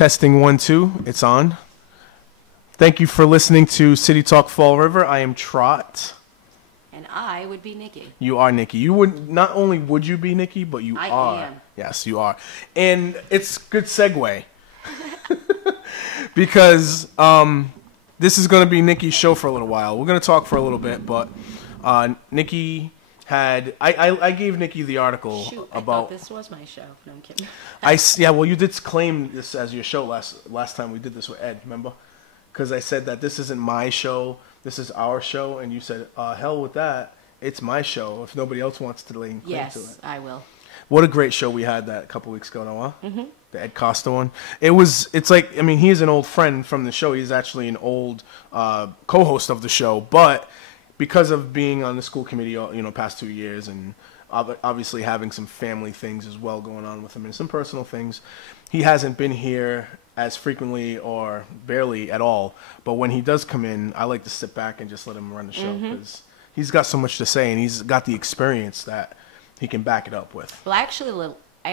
Testing 1, 2. It's on. Thank you for listening to City Talk Fall River. I am Trot. And I would be Nikki. You are Nikki. You would not only would you be Nikki, but you are. I am. Yes, you are. And it's good segue because this is going to be Nikki's show for a little while. We're going to talk for a little bit, but Nikki had I gave Nikki the article about. I thought this was my show. No, I'm kidding. Well, you did claim this as your show last time we did this with Ed. Remember? Because I said that this isn't my show. This is our show, and you said, hell with that. It's my show. If nobody else wants to lay claim to it. Yes, I will. What a great show we had that a couple weeks ago now, huh? Mm-hmm. The Ed Costa one. It's like, I mean, he is an old friend from the show. He's actually an old co-host of the show, but because of being on the school committee, past 2 years, and obviously having some family things as well going on with him and some personal things, he hasn't been here as frequently or barely at all. But when he does come in, I like to sit back and just let him run the show because he's got so much to say and he's got the experience that he can back it up with. Well, I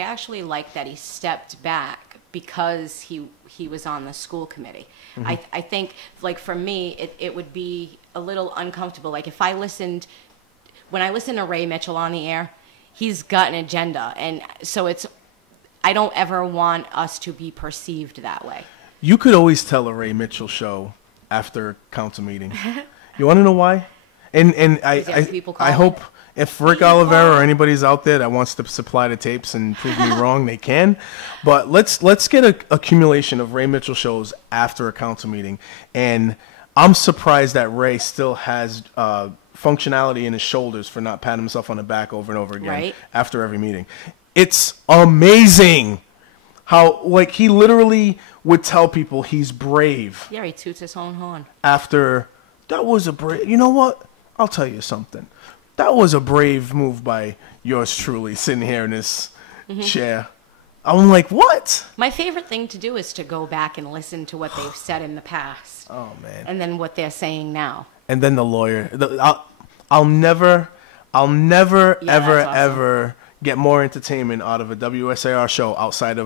actually like that he stepped back because he was on the school committee. Mm-hmm. I think, like, for me, it would be a little uncomfortable. Like, when I listen to Ray Mitchell on the air, he's got an agenda. And so I don't ever want us to be perceived that way. You could always tell a Ray Mitchell show after council meeting. You want to know why? And I hope if Rick Olivera or anybody's out there that wants to supply the tapes and prove me wrong, they can. But let's get a accumulation of Ray Mitchell shows after a council meeting. And I'm surprised that Ray still has functionality in his shoulders for not patting himself on the back over and over again after every meeting. It's amazing how, like, he literally would tell people he's brave. Yeah, he toots his own horn. After, that was a brave, you know what? I'll tell you something. That was a brave move by yours truly, sitting here in this chair. I'm like, what? My favorite thing to do is to go back and listen to what they've said in the past. Oh, man. And then what they're saying now. And then the lawyer. I'll never, ever get more entertainment out of a WSAR show outside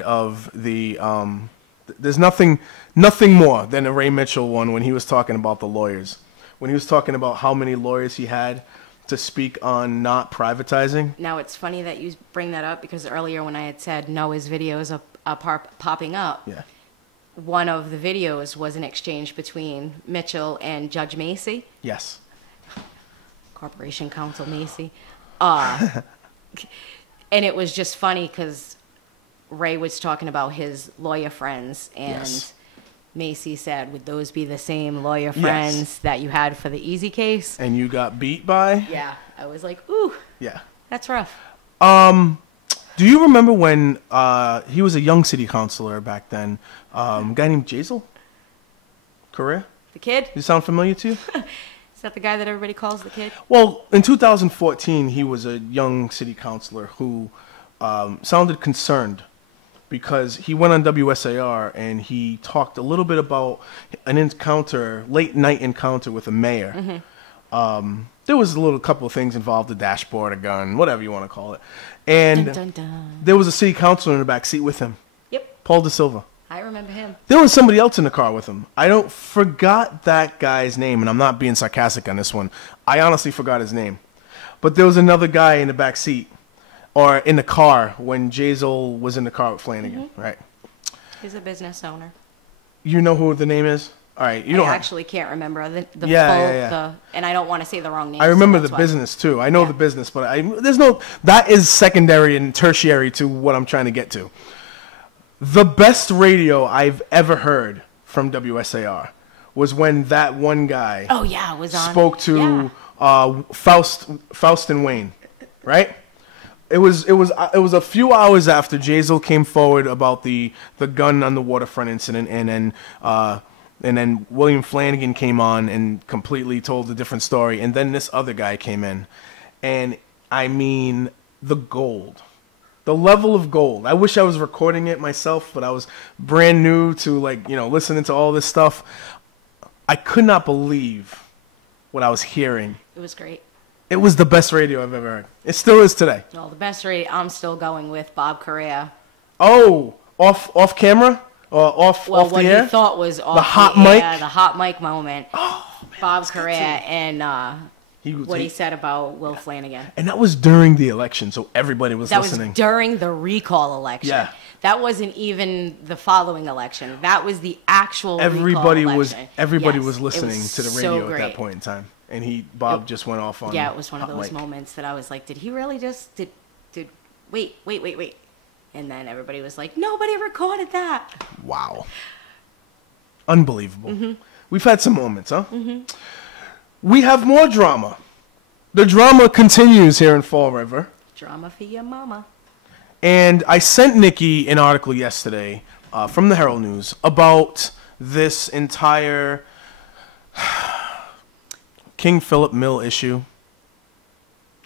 of the there's nothing more than a Ray Mitchell one when he was talking about the lawyers, when he was talking about how many lawyers he had to speak on not privatizing. Now, it's funny that you bring that up because earlier when I had said Noah's videos are popping up, one of the videos was an exchange between Mitchell and Judge Macy. Yes. Corporation Counsel Macy. And it was just funny because Ray was talking about his lawyer friends, and Macy said, would those be the same lawyer friends that you had for the Easy case? And you got beat by? Yeah. I was like, ooh. Yeah. That's rough. Do you remember when he was a young city councilor back then? A guy named Jazel Correa? The kid? Does he sound familiar to you? Is that the guy that everybody calls the kid? Well, in 2014, he was a young city councilor who sounded concerned because he went on WSAR and he talked a little bit about an encounter, late night encounter with a mayor. There was a couple of things involved, a dashboard, a gun, whatever you want to call it. And dun, dun, dun. There was a city councilor in the back seat with him. Yep. Paul De Silva. I remember him. There was somebody else in the car with him. I forgot that guy's name, and I'm not being sarcastic on this one. I honestly forgot his name. But there was another guy in the back seat, or in the car, when Jazel was in the car with Flanagan, right? He's a business owner. You know who the name is? All right. I actually can't remember the full, and I don't want to say the wrong name. I remember the business, too. I know the business, but that is secondary and tertiary to what I'm trying to get to. The best radio I've ever heard from WSAR was when that one guy was on. Spoke to Faust and Wayne, right? It was a few hours after Jazel came forward about the gun on the waterfront incident, and then William Flanagan came on and completely told a different story, and then this other guy came in, and I mean the gold. The level of gold. I wish I was recording it myself, but I was brand new to listening to all this stuff. I could not believe what I was hearing. It was great. It was the best radio I've ever heard. It still is today. Well, the best radio, I'm still going with Bob Correa. Oh, off camera or off the air. Well, what he thought was off the hot mic, the hot mic moment. Oh, man, Bob Correa and he said about Will yeah. Flanagan. And that was during the election, so everybody was listening. That was during the recall election. Yeah. That wasn't even the following election. That was the actual everybody recall was election. Everybody Yes, was listening to the radio at that point in time. And Bob just went off on. Yeah, it was one of those mic. moments that I was like, did he really just did wait. And then everybody was like, nobody recorded that. Wow. Unbelievable. Mm-hmm. We've had some moments, huh? Mm-hmm. We have more drama. The drama continues here in Fall River. Drama for your mama. And I sent Nikki an article yesterday from the Herald News about this entire King Phillip Mill issue.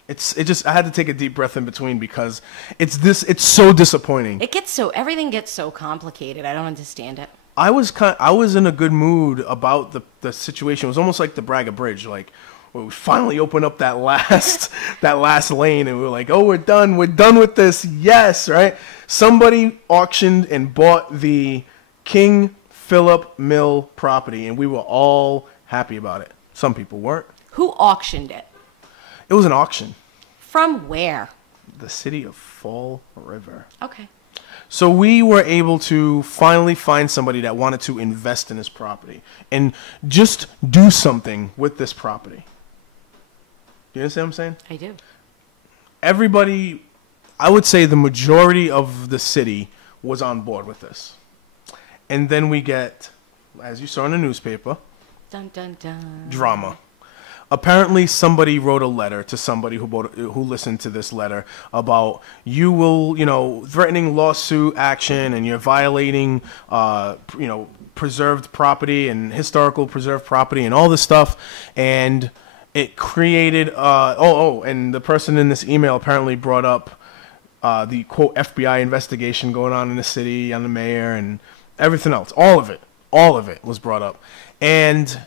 I had to take a deep breath in between because it's so disappointing. Everything gets so complicated. I don't understand it. I was in a good mood about the situation. It was almost like the Braga Bridge, like where we finally opened up that last lane, and we were like, "Oh, we're done with this." Yes, right. Somebody auctioned and bought the King Phillip Mill property, and we were all happy about it. Some people weren't. Who auctioned it? It was an auction. From where? The city of Fall River. Okay. So we were able to finally find somebody that wanted to invest in this property and just do something with this property. Do you understand what I'm saying? I do. Everybody, I would say the majority of the city was on board with this. And then we get, as you saw in the newspaper, dun, dun, dun. Drama. Apparently, somebody wrote a letter to somebody who listened to this letter about threatening lawsuit action, and you're violating, preserved property and historical preserved property and all this stuff. And it created, and the person in this email apparently brought up the quote FBI investigation going on in the city on the mayor and everything else. All of it was brought up, and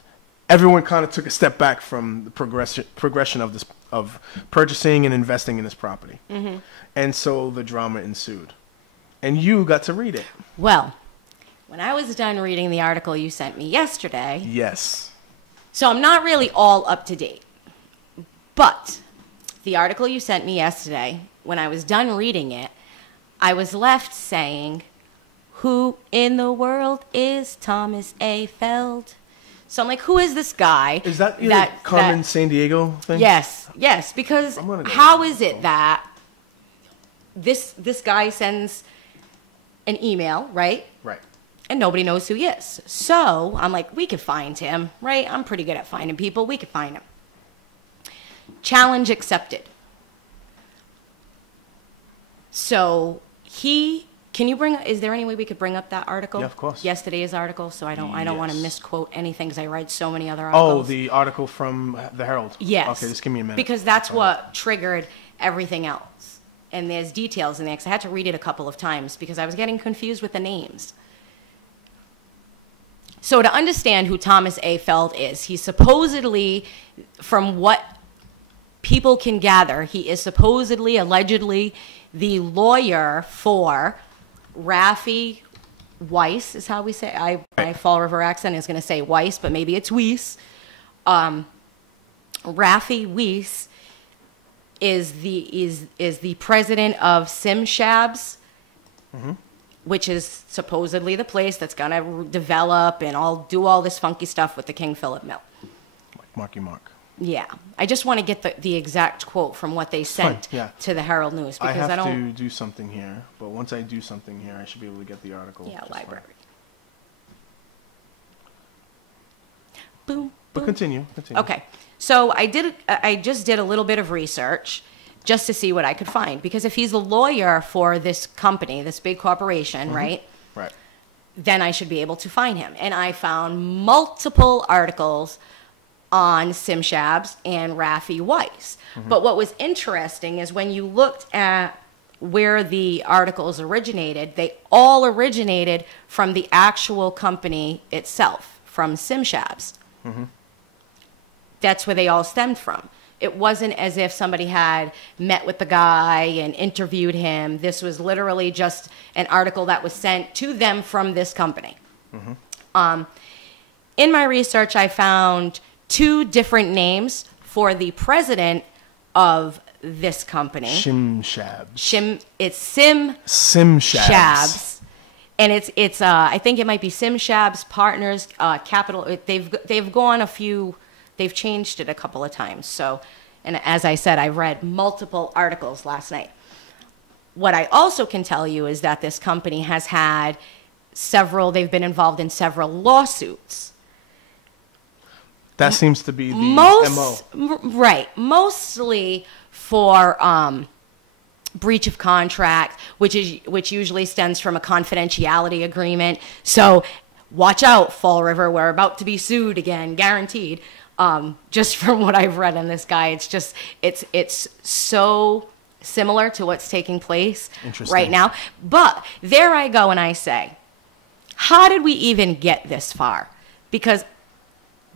everyone kind of took a step back from the progression of purchasing and investing in this property. Mm-hmm. And so the drama ensued. And you got to read it. Well, when I was done reading the article you sent me yesterday. Yes. So I'm not really all up to date. But the article you sent me yesterday, when I was done reading it, I was left saying, who in the world is Thomas A. Feld? So I'm like, who is this guy? Is that Carmen San Diego thing? Yes, because how is it that this guy sends an email, right? Right. And nobody knows who he is. So I'm like, we could find him, right? I'm pretty good at finding people. We could find him. Challenge accepted. So is there any way we could bring up that article? Yeah, of course. Yesterday's article, so I don't want to misquote anything because I read so many other articles. Oh, the article from the Herald. Yes. Okay, just give me a minute. Because that's what triggered everything else. And there's details in there because I had to read it a couple of times because I was getting confused with the names. So to understand who Thomas A. Feld is, he's supposedly, from what people can gather, he is supposedly, allegedly, the lawyer for Raffi Weiss is how we say. My Fall River accent is going to say Weiss, but maybe it's Weiss. Raffi Weiss is the president of SimShabs, mm-hmm. which is supposedly the place that's going to develop and do all this funky stuff with the King Phillip Mill. Like Marky Mark. Yeah, I just want to get the exact quote from what they sent to the Herald News because I have to do something here, but once I do something here, I should be able to get the article. Yeah, library. Boom. But continue. Okay, so I just did a little bit of research just to see what I could find because if he's a lawyer for this company, this big corporation, mm-hmm. Right. Then I should be able to find him, and I found multiple articles on SimShabs and Raffi Weiss. Mm-hmm. But what was interesting is when you looked at where the articles originated, they all originated from the actual company itself, from SimShabs. Mm-hmm. That's where they all stemmed from. it wasn't as if somebody had met with the guy and interviewed him. This was literally just an article that was sent to them from this company. In my research, I found 2 different names for the president of this company. Simshabs. It's Simshabs. And it's I think it might be Simshabs Partners Capital. They've gone a few. They've changed it a couple of times. So, and as I said, I read multiple articles last night. What I also can tell you is that this company has had several. They've been involved in several lawsuits. That seems to be the MO. Right. Mostly for breach of contract, which usually stems from a confidentiality agreement. So watch out, Fall River. We're about to be sued again, guaranteed. Just from what I've read on this guy, it's so similar to what's taking place right now. But there I go and I say, how did we even get this far? Because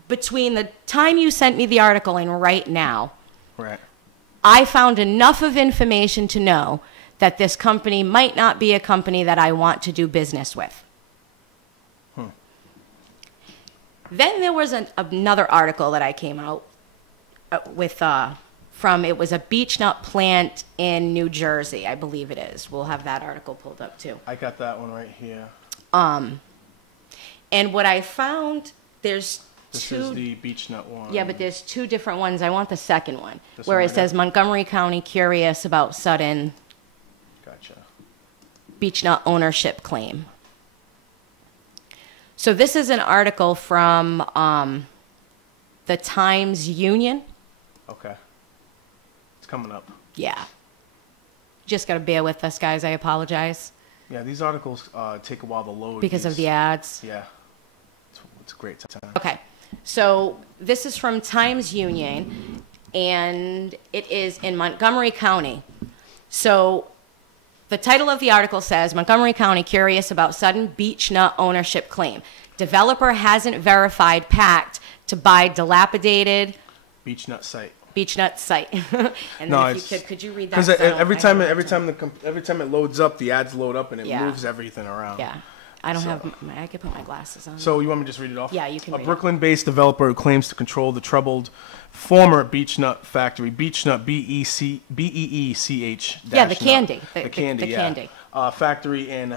between the time you sent me the article and right now, I found enough of information to know that this company might not be a company that I want to do business with. Then there was another article that I came out with from, it was a beech nut plant in New Jersey, I believe it is. We'll have that article pulled up too. I got that one right here. And what I found, This is the beech nut one. Yeah, but there's 2 different ones. I want the second one, where it says Montgomery County curious about sudden beech nut ownership claim. So this is an article from the Times Union. Okay. It's coming up. Yeah. Just got to bear with us, guys. I apologize. Yeah, these articles take a while to load. Because of the ads. Yeah. It's a great time. Okay. So this is from Times Union, and it is in Montgomery County. So the title of the article says, Montgomery County curious about sudden beech nut ownership claim. Developer hasn't verified pact to buy dilapidated beech nut site. And then if you could you read that? Because every time it loads up, the ads load up and it moves everything around. Yeah. I don't have. I could put my glasses on. So you want me to just read it off? Yeah, you can. A Brooklyn-based developer who claims to control the troubled former beech nut factory, beech nut BEECH. Yeah, the candy. The candy. Factory in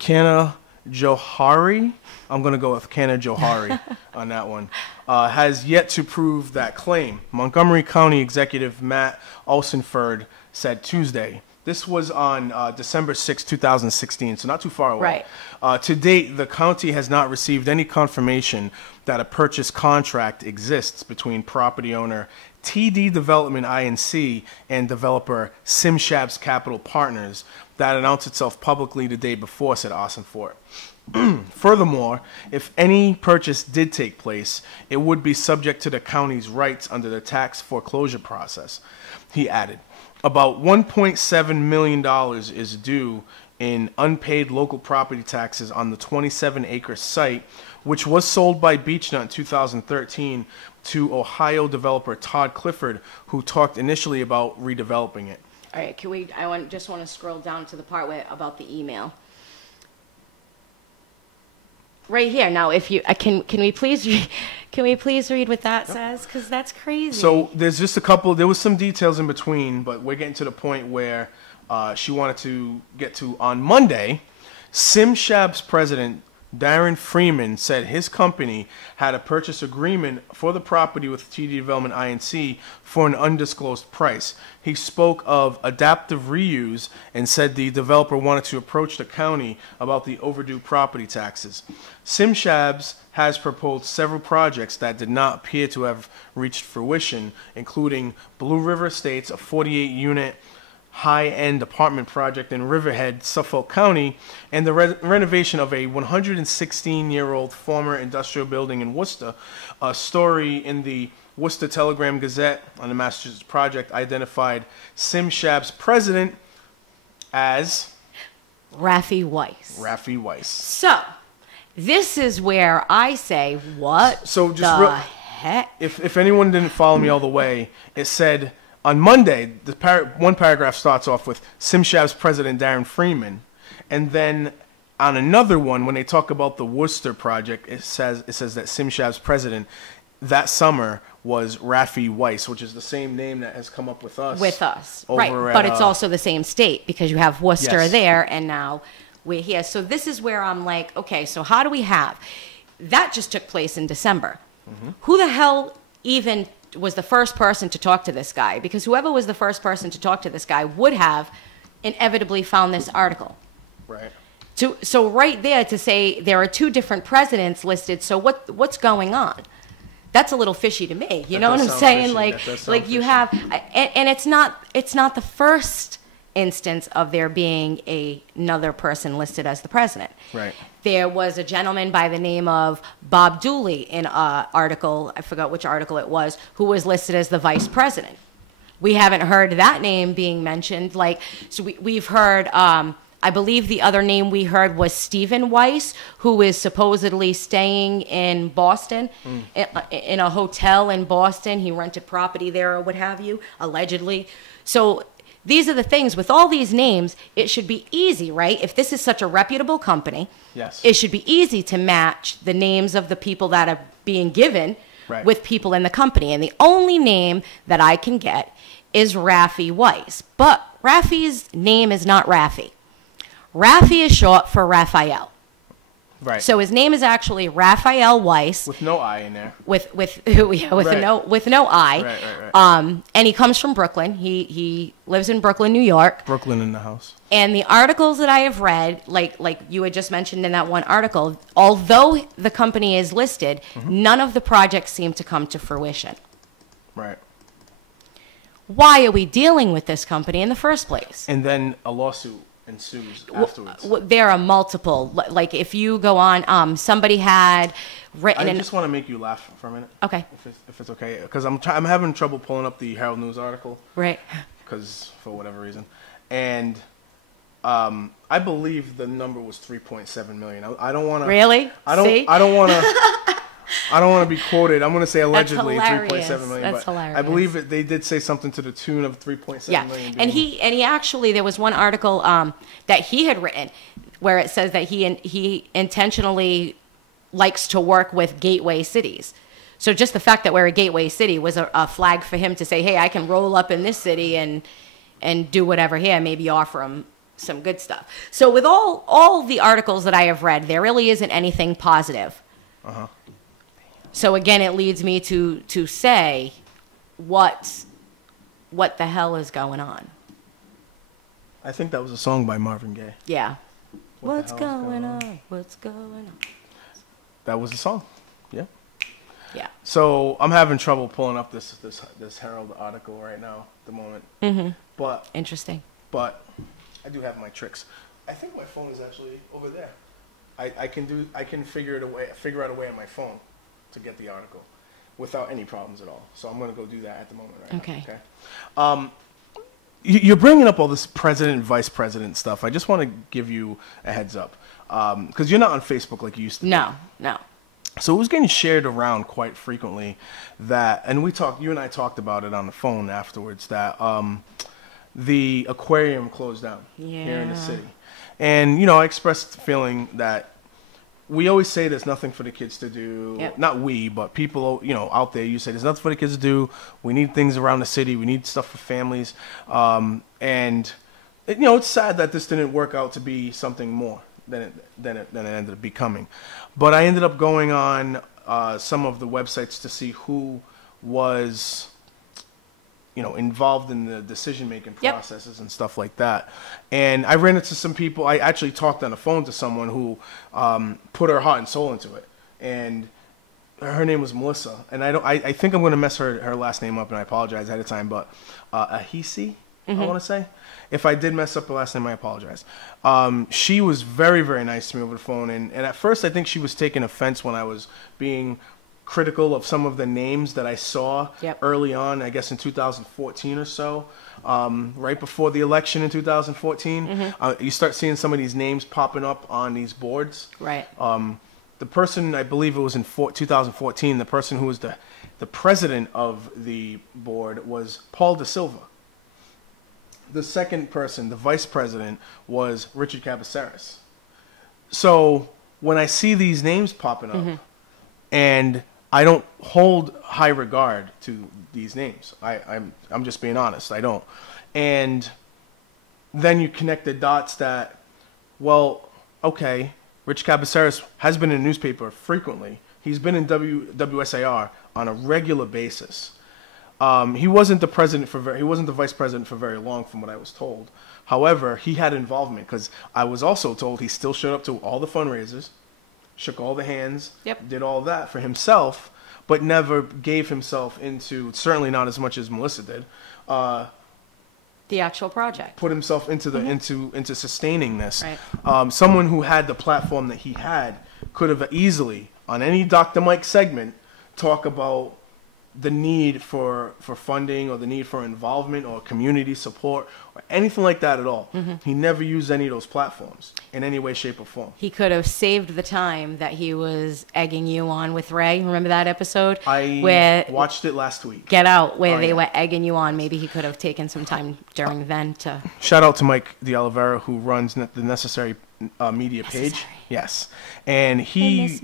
Canajoharie. I'm gonna go with Canajoharie on that one. Has yet to prove that claim. Montgomery County Executive Matt Olsenford said Tuesday. This was on December 6, 2016, so not too far away. Right. To date, the county has not received any confirmation that a purchase contract exists between property owner TD Development Inc. and developer Simshabs Capital Partners that announced itself publicly the day before, said Olsenford. Furthermore, if any purchase did take place, it would be subject to the county's rights under the tax foreclosure process, he added. About $1.7 million is due in unpaid local property taxes on the 27-acre site, which was sold by Beechnut in 2013 to Ohio developer Todd Clifford, who talked initially about redeveloping it. All right, just want to scroll down to the part about the email. Right here. Now, if you can we please read what that says, because that's crazy. So there's just a couple. There was some details in between, but we're getting to the point where she wanted to get to on Monday. Simshab's president Darren Freeman said his company had a purchase agreement for the property with TD Development Inc. for an undisclosed price. He spoke of adaptive reuse and said the developer wanted to approach the county about the overdue property taxes. Simshabs has proposed several projects that did not appear to have reached fruition, including Blue River Estates, a 48-unit high-end apartment project in Riverhead, Suffolk County, and the renovation of a 116-year-old former industrial building in Worcester. A story in the Worcester Telegram Gazette on the Massachusetts project identified Simshab's president as Rafi Weiss. Rafi Weiss. So, this is where I say, what so the heck? If anyone didn't follow me all the way, it said on Monday, one paragraph starts off with SimShav's president, Darren Freeman. And then on another one, when they talk about the Worcester project, it says that SimShav's president that summer was Rafi Weiss, which is the same name that has come up with us. Right. But it's also the same state because you have Worcester there and now we're here. So this is where I'm like, okay, so how do we have... That just took place in December. Mm-hmm. Who the hell even was the first person to talk to this guy? Because whoever was the first person to talk to this guy would have inevitably found this article. Right. So right there to say there are two different presidents listed, so what's going on? That's a little fishy to me. You know what I'm saying? Like you have, and it's not the first instance of there being another person listed as the president. Right. There was a gentleman by the name of Bob Dooley in an article, I forgot which article it was, who was listed as the vice president. We haven't heard that name being mentioned. So we've heard, I believe the other name we heard was Stephen Weiss, who is supposedly staying in Boston, in a hotel in Boston. He rented property there or what have you, allegedly. So these are the things. With all these names, it should be easy, right? If this is such a reputable company, yes, it should be easy to match the names of the people that are being given with people in the company. And the only name that I can get is Rafi Weiss. But Rafi's name is not Rafi. Rafi is short for Raphael. Right. So his name is actually Raphael Weiss. With no I in there. With no I. Right. And he comes from Brooklyn. He lives in Brooklyn, New York. Brooklyn in the house. And the articles that I have read, like you had just mentioned in that one article, although the company is listed, none of the projects seem to come to fruition. Right. Why are we dealing with this company in the first place? And then a lawsuit ensues afterwards. There are multiple. Like if you go on, somebody had written. I just want to make you laugh for a minute. Okay. If it's okay, because I'm having trouble pulling up the Herald News article. Right. Because for whatever reason, and I believe the number was 3.7 million. I don't want to. Really? I don't want to. I don't want to be quoted. I'm going to say allegedly 3.7 million. That's hilarious. I believe they did say something to the tune of 3.7 million. And he actually, there was one article that he had written where it says that he intentionally likes to work with gateway cities. So just the fact that we're a gateway city was a flag for him to say, hey, I can roll up in this city and do whatever here, maybe offer them some good stuff. So with all the articles that I have read, there really isn't anything positive. Uh-huh. So again, it leads me to say, what the hell is going on? I think that was a song by Marvin Gaye. Yeah. What's going on? What's going on? That was the song. Yeah. Yeah. So I'm having trouble pulling up this Herald article right now at the moment. Mm-hmm. But interesting. But I do have my tricks. I think my phone is actually over there. I can figure out a way on my phone to get the article without any problems at all. So I'm going to go do that at the moment right now. Okay. You're bringing up all this president and vice president stuff. I just want to give you a heads up because you're not on Facebook like you used to be. No. So it was getting shared around quite frequently that, and you and I talked about it on the phone afterwards, that the aquarium closed down here in the city. And, I expressed the feeling that we always say there's nothing for the kids to do. Yep. Not we, but people, out there, you say there's nothing for the kids to do. We need things around the city. We need stuff for families. And it's sad that this didn't work out to be something more than it ended up becoming. But I ended up going on some of the websites to see who was involved in the decision-making processes and stuff like that. And I ran into some people. I actually talked on the phone to someone who put her heart and soul into it. And her name was Melissa. And I think I'm going to mess her last name up, and I apologize ahead of time. But Ahisi, I want to say. If I did mess up her last name, I apologize. She was very, very nice to me over the phone. And at first, I think she was taking offense when I was being critical of some of the names that I saw early on, I guess in 2014 or so, right before the election in 2014. You start seeing some of these names popping up on these boards. Right. the person, I believe it was in 2014, the person who was the president of the board was Paul Da Silva. The second person, the vice president, was Richard Cabaceres. So when I see these names popping up, and I don't hold high regard to these names, I'm just being honest, I don't. And then you connect the dots that, well, okay, Rich Cabaceres has been in the newspaper frequently. He's been in WSAR on a regular basis. He wasn't the vice president for very long, from what I was told. However, he had involvement, because I was also told he still showed up to all the fundraisers, shook all the hands, did all that for himself, but never gave himself into, certainly not as much as Melissa did, the actual project. Put himself into the into sustaining this. Right. Someone who had the platform that he had could have easily, on any Dr. Mike segment, talk about the need for funding, or the need for involvement, or community support, or anything like that at all. He never used any of those platforms in any way, shape, or form. He could have saved the time that he was egging you on with Ray. Remember that episode? I watched it last week. Get Out, where they were egging you on. Maybe he could have taken some time during then to... Shout out to Mike de Oliveira, who runs the Necessary media page. Yes. And he,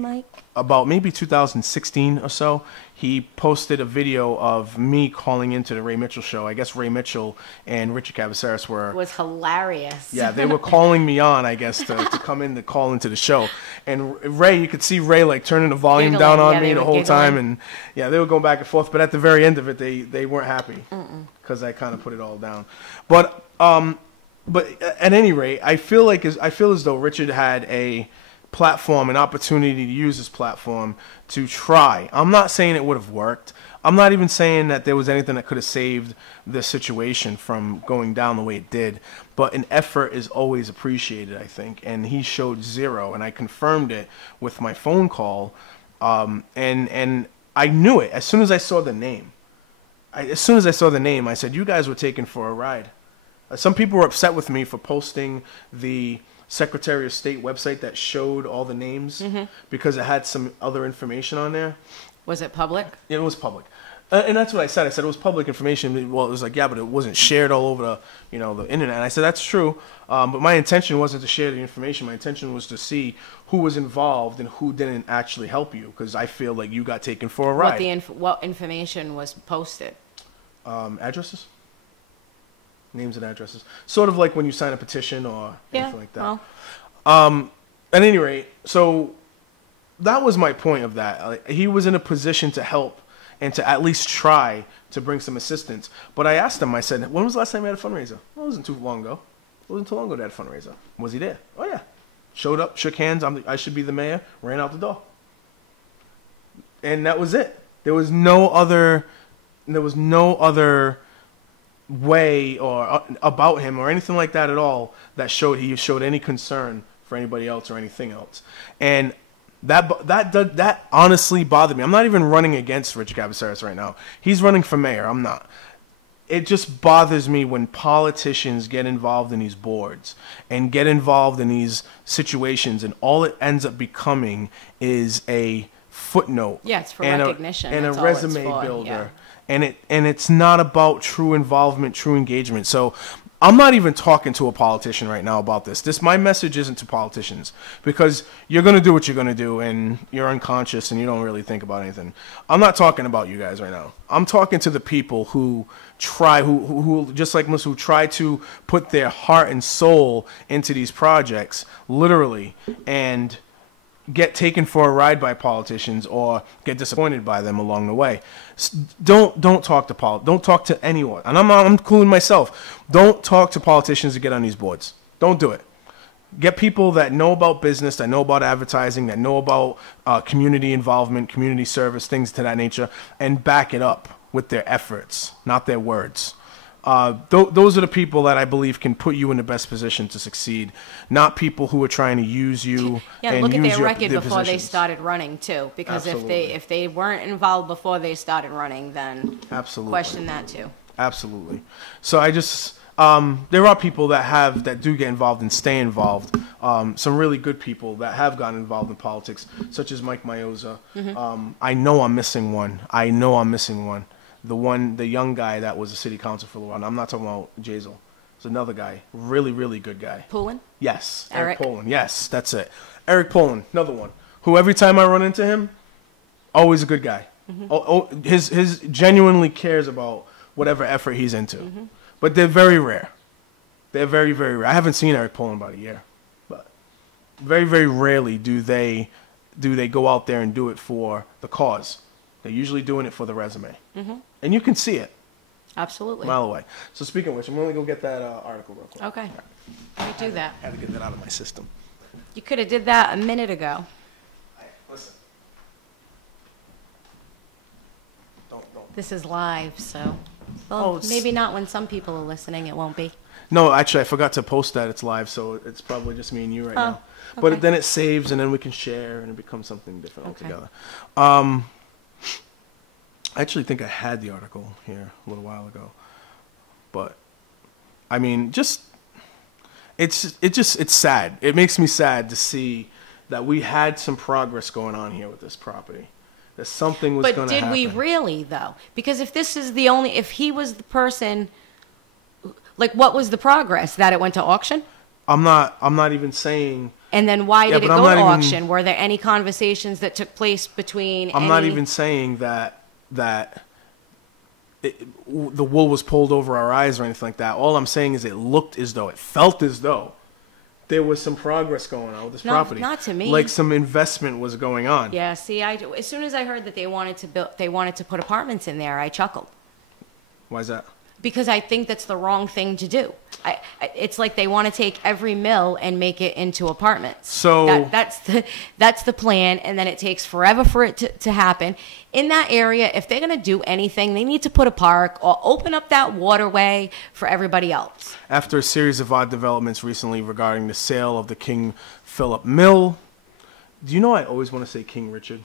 about maybe 2016 or so, he posted a video of me calling into the Ray Mitchell show. I guess Ray Mitchell and Richard Cabaceres were... It was hilarious. Yeah, they were calling me on, I guess, to come in to call into the show. And Ray, you could see Ray like turning the volume down on me the whole time. And yeah, they were going back and forth. But at the very end of it, they weren't happy, because I kind of put it all down. But at any rate, I feel as though Richard had a platform, an opportunity to use his platform to try. I'm not saying it would have worked. I'm not even saying that there was anything that could have saved the situation from going down the way it did. But an effort is always appreciated, I think. And he showed zero, and I confirmed it with my phone call. And I knew it as soon as I saw the name. I said, "You guys were taken for a ride." Some people were upset with me for posting the Secretary of State website that showed all the names, because it had some other information on there. Was it public? It was public. And that's what I said. I said it was public information. Well, it was like, yeah, but it wasn't shared all over the internet. And I said, that's true. But my intention wasn't to share the information. My intention was to see who was involved and who didn't actually help you, because I feel like you got taken for a ride. What information was posted? Addresses. Names and addresses. Sort of like when you sign a petition or anything like that. Well. At any rate, so that was my point of that. He was in a position to help and to at least try to bring some assistance. But I asked him, I said, when was the last time you had a fundraiser? Well, it wasn't too long ago. It wasn't too long ago they had a fundraiser. Was he there? Oh, yeah. Showed up, shook hands. I should be the mayor. Ran out the door. And that was it. There was no other way or about him or anything like that at all that he showed any concern for anybody else or anything else. And that honestly bothered me. I'm not even running against Rich Cabaceres right now. He's running for mayor. I'm not. It just bothers me when politicians get involved in these boards and get involved in these situations, and all it ends up becoming is a footnote. Yeah, it's for recognition. And a resume builder. Yeah. And it's not about true involvement, true engagement. So I'm not even talking to a politician right now about this. My message isn't to politicians, because you're going to do what you're going to do, and you're unconscious and you don't really think about anything. I'm not talking about you guys right now. I'm talking to the people who try, who just like Melissa, who try to put their heart and soul into these projects, literally, and get taken for a ride by politicians or get disappointed by them along the way. Don't talk to anyone. And I'm including myself. Don't talk to politicians to get on these boards. Don't do it. Get people that know about business, that know about advertising, that know about community involvement, community service, things to that nature, and back it up with their efforts, not their words. Those are the people that I believe can put you in the best position to succeed, not people who are trying to use you. Yeah, and look at use their record before positions. They started running too. Because if they weren't involved before they started running, then question that too. Absolutely. So I just there are people that do get involved and stay involved, some really good people that have gotten involved in politics, such as Mike Mioza. I know I'm missing one. The young guy that was a city council for a while. I'm not talking about Jazel. It's another guy, really, really good guy. Poland? Yes, Eric Poland. Yes, that's it. Eric Poland, another one. Who every time I run into him, always a good guy. His genuinely cares about whatever effort he's into. But they're very rare. They're very, very rare. I haven't seen Eric Poland about a year, but very, very rarely do they go out there and do it for the cause. They're usually doing it for the resume, and you can see it. Absolutely. A mile away. So speaking of which, I'm going to go get that article real quick. Okay. Let me do that. I had to get that out of my system. You could have did that a minute ago. Listen. Don't. This is live, so... Well, maybe not when some people are listening. It won't be. No, actually, I forgot to post that it's live, so it's probably just me and you right now. Okay. But then it saves, and then we can share, and it becomes something different altogether. I actually think I had the article here a little while ago, but I mean, it's sad. It makes me sad to see that we had some progress going on here with this property. That something was going to happen. But did we really, though? Because if he was the person, like, what was the progress? That it went to auction? I'm not even saying. And then why did it go to auction? Were there any conversations that took place between? I'm not even saying that the wool was pulled over our eyes or anything like that. All I'm saying is it felt as though there was some progress going on with this property. Not to me. Like some investment was going on. Yeah. See, as soon as I heard that they wanted to put apartments in there, I chuckled. Why is that? Because I think that's the wrong thing to do. It's like they want to take every mill and make it into apartments. So that's the plan, and then it takes forever for it to happen. In that area, if they're going to do anything, they need to put a park or open up that waterway for everybody else. After a series of odd developments recently regarding the sale of the King Phillip Mill, do you know I always want to say King Richard?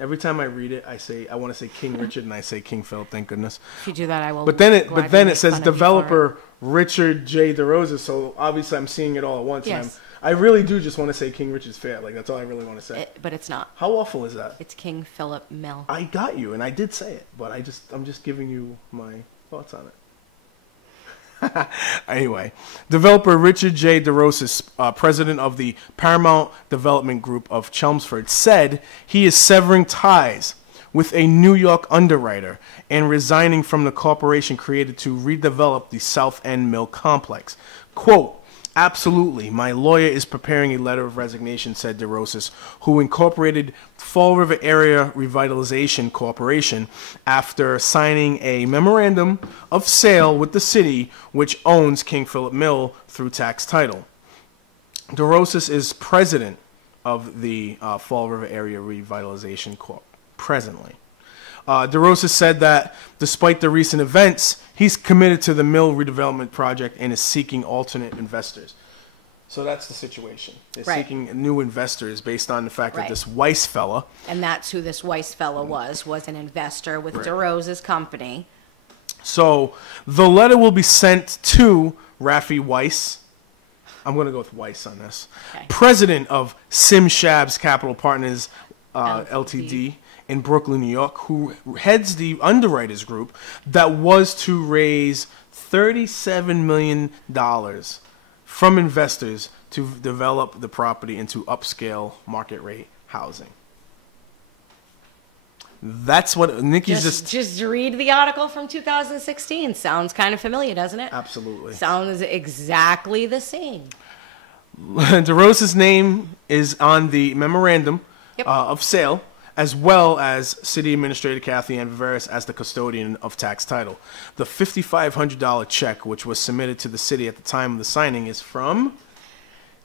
Every time I read it, I want to say King Richard, and I say King Phillip. Thank goodness. If you do that, I will. But then it says developer Richard J. DeRosa. So obviously, I'm seeing it all at once. Yes. I really do just want to say King Richard's Fair. Like that's all I really want to say. But it's not. How awful is that? It's King Phillip Mill. I got you, and I did say it, but I'm just giving you my thoughts on it. Anyway, developer Richard J. DeRosa, president of the Paramount Development Group of Chelmsford, said he is severing ties with a New York underwriter and resigning from the corporation created to redevelop the South End Mill complex. Quote, absolutely, my lawyer is preparing a letter of resignation, said DeRosa, who incorporated Fall River Area Revitalization Corporation after signing a memorandum of sale with the city, which owns King Phillip Mill through tax title. DeRosa is president of the Fall River Area Revitalization Corp presently. DeRosa said that despite the recent events, he's committed to the mill redevelopment project and is seeking alternate investors. So that's the situation. They're seeking new investors based on the fact that this Weiss fella. And that's who this Weiss fella was an investor with DeRosa's company. So the letter will be sent to Rafi Weiss. I'm going to go with Weiss on this. Okay. President of Sim Shabs Capital Partners LTD. In Brooklyn, New York, who heads the underwriters group that was to raise $37 million from investors to develop the property into upscale market rate housing. That's what Nikki's just read the article from 2016. Sounds kind of familiar, doesn't it? Absolutely. Sounds exactly the same. DeRosa's name is on the memorandum of sale, as well as City Administrator Kathy Ann Viveris as the custodian of tax title. The $5,500 check, which was submitted to the city at the time of the signing, is from...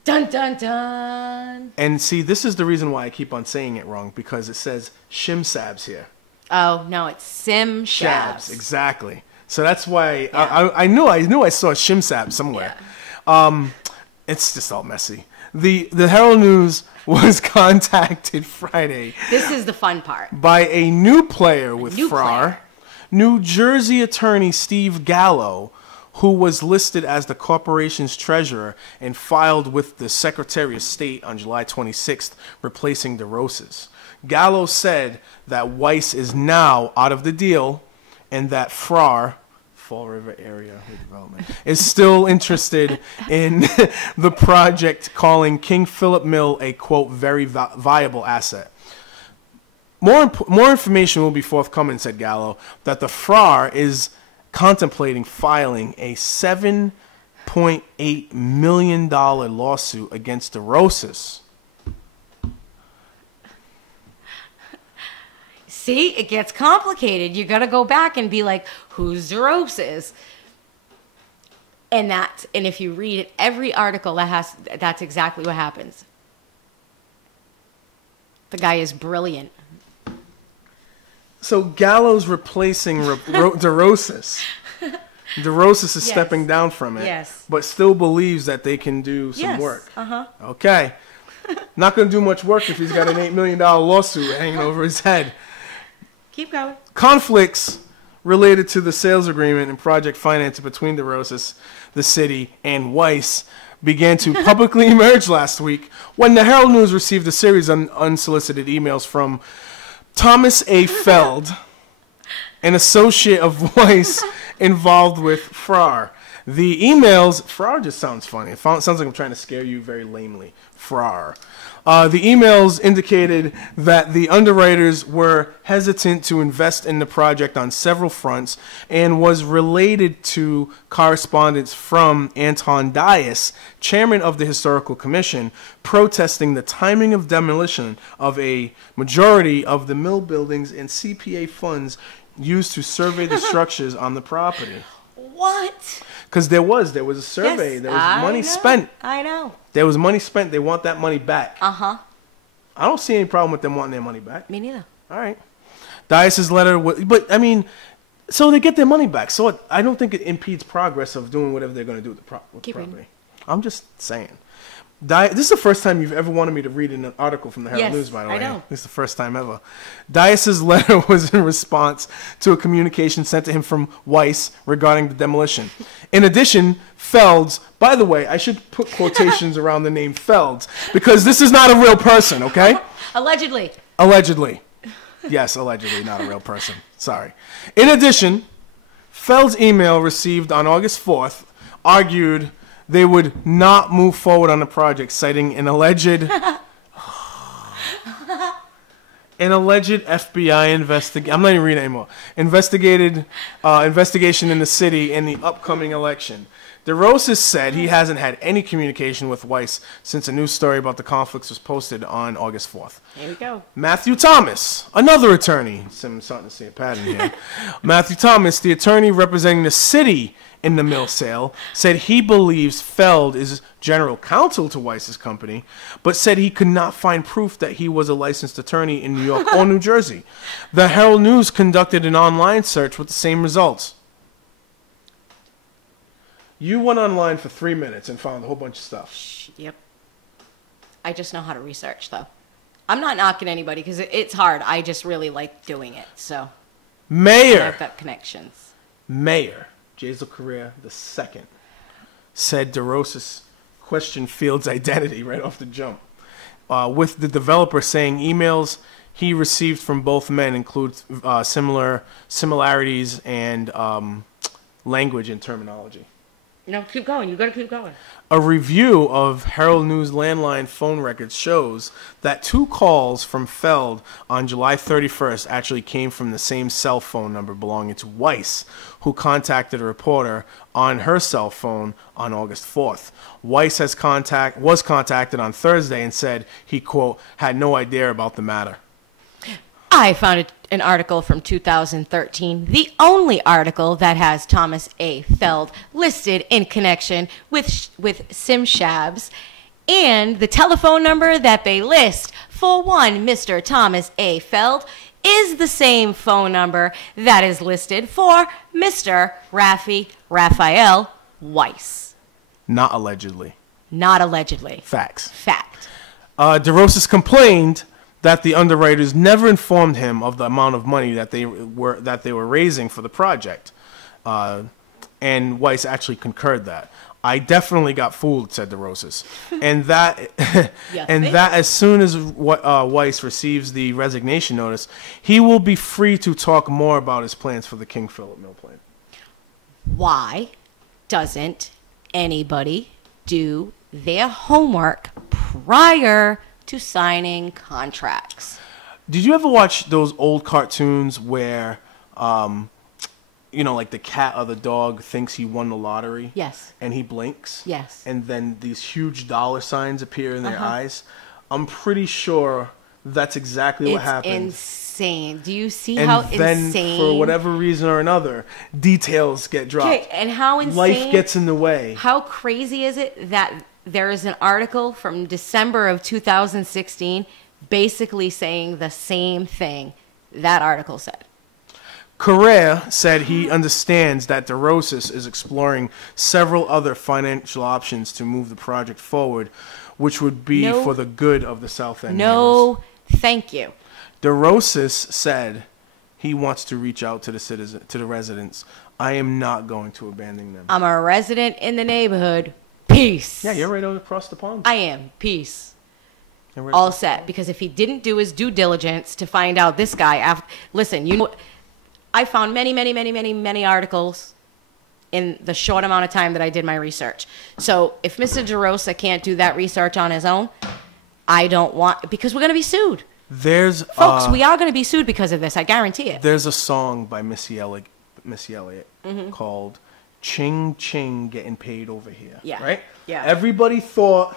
Dun, dun, dun. And see, this is the reason why I keep on saying it wrong, because it says Shimsabs here. Oh, no, it's Sim Shabs. Exactly. So that's why I knew I saw Shimsabs somewhere. Yeah. It's just all messy. The Herald News was contacted Friday. This is the fun part. By a new player with FRAR, New Jersey attorney Steve Gallo, who was listed as the corporation's treasurer and filed with the Secretary of State on July 26th, replacing DeRosa's. Gallo said that Weiss is now out of the deal and that Farrar, Fall River Area Redevelopment, is still interested in the project, calling King Phillip Mill a, quote, very viable asset. More information will be forthcoming, said Gallo, that the Farrar is contemplating filing a $7.8 million lawsuit against DeRosa's. See, it gets complicated. You got to go back and be like, who's DeRosa's? And if you read every article that's exactly what happens. The guy is brilliant. So Gallo's replacing DeRosa's. DeRosa's is stepping down from it, but still believes that they can do some work. Okay. Not going to do much work if he's got an $8 million lawsuit hanging over his head. Keep going. Conflicts related to the sales agreement and project financing between DeRosa's, the city, and Weiss began to publicly emerge last week when the Herald News received a series of unsolicited emails from Thomas A. Feld, an associate of Weiss involved with Farrar. The emails, Farrar just sounds funny. It sounds like I'm trying to scare you very lamely. Farrar. The emails indicated that the underwriters were hesitant to invest in the project on several fronts and was related to correspondence from Anton Dias, chairman of the Historical Commission, protesting the timing of demolition of a majority of the mill buildings and CPA funds used to survey the structures on the property. What? Because there was a survey. There was money spent. I know. There was money spent. They want that money back. I don't see any problem with them wanting their money back. Me neither. All right. Dias's letter, but I mean, so they get their money back. So I don't think it impedes progress of doing whatever they're going to do with the property. Reading. I'm just saying. This is the first time you've ever wanted me to read an article from the Herald News, by the way. I know. This is the first time ever. Dias's letter was in response to a communication sent to him from Weiss regarding the demolition. In addition, Feld's, by the way, I should put quotations around the name Feld's because this is not a real person, okay? Allegedly. Allegedly. Yes, allegedly, not a real person. Sorry. In addition, Feld's email received on August 4th argued they would not move forward on the project, citing an alleged FBI investigation. I'm not even reading anymore. Investigation in the city and the upcoming election. DeRosa said he hasn't had any communication with Weiss since a news story about the conflicts was posted on August 4th. Here we go. Matthew Thomas, another attorney. I'm starting to see a pattern here. Matthew Thomas, the attorney representing the city in the mill sale, said he believes Feld is general counsel to Weiss's company, but said he could not find proof that he was a licensed attorney in New York or New Jersey. The Herald News conducted an online search with the same results. You went online for 3 minutes and found a whole bunch of stuff. Yep. I just know how to research, though. I'm not knocking anybody because it's hard. I just really like doing it, so. Mayor. I've got connections. Mayor Jazel Correa II said DeRosa's questioned Field's identity right off the jump, with the developer saying emails he received from both men include similarities and language and terminology. No, keep going. You got to keep going. A review of Herald News landline phone records shows that 2 calls from Feld on July 31st actually came from the same cell phone number belonging to Weiss, who contacted a reporter on her cell phone on August 4th. Weiss was contacted on Thursday and said he, quote, had no idea about the matter. I found an article from 2013, the only article that has Thomas A. Feld listed in connection with SimShabs, and the telephone number that they list for one Mr. Thomas A. Feld is the same phone number that is listed for Mr. Raphael Weiss. Not allegedly. Not allegedly. Facts. Fact. DeRosa's complained that the underwriters never informed him of the amount of money that they were raising for the project, and And Weiss actually concurred that. I definitely got fooled, said DeRosas. And that, as soon as Weiss receives the resignation notice, he will be free to talk more about his plans for the King Phillip Mill plant. Why doesn't anybody do their homework prior to signing contracts? Did you ever watch those old cartoons where, like the cat or the dog thinks he won the lottery? Yes. And he blinks? Yes. And then these huge dollar signs appear in their eyes? I'm pretty sure that's exactly what happened. It's insane. Do you see how insane? And then, for whatever reason or another, details get dropped. Okay, and how insane? Life gets in the way. How crazy is it that there is an article from December of 2016 basically saying the same thing that article said? Correa said he understands that DeRosas is exploring several other financial options to move the project forward, which would be for the good of the South End. No, thank you. DeRosas said he wants to reach out to the residents. I am not going to abandon them. I'm a resident in the neighborhood. Peace. Yeah, you're right across the pond. I am. Peace. All set. Because if he didn't do his due diligence to find out this guy, listen, I found many articles in the short amount of time that I did my research. So if Mr. DeRosa can't do that research on his own, I don't want, because we're going to be sued. Folks, we are going to be sued because of this. I guarantee it. There's a song by Missy Elliott called Ching Ching Getting Paid Over Here. Yeah. Right? Yeah. Everybody thought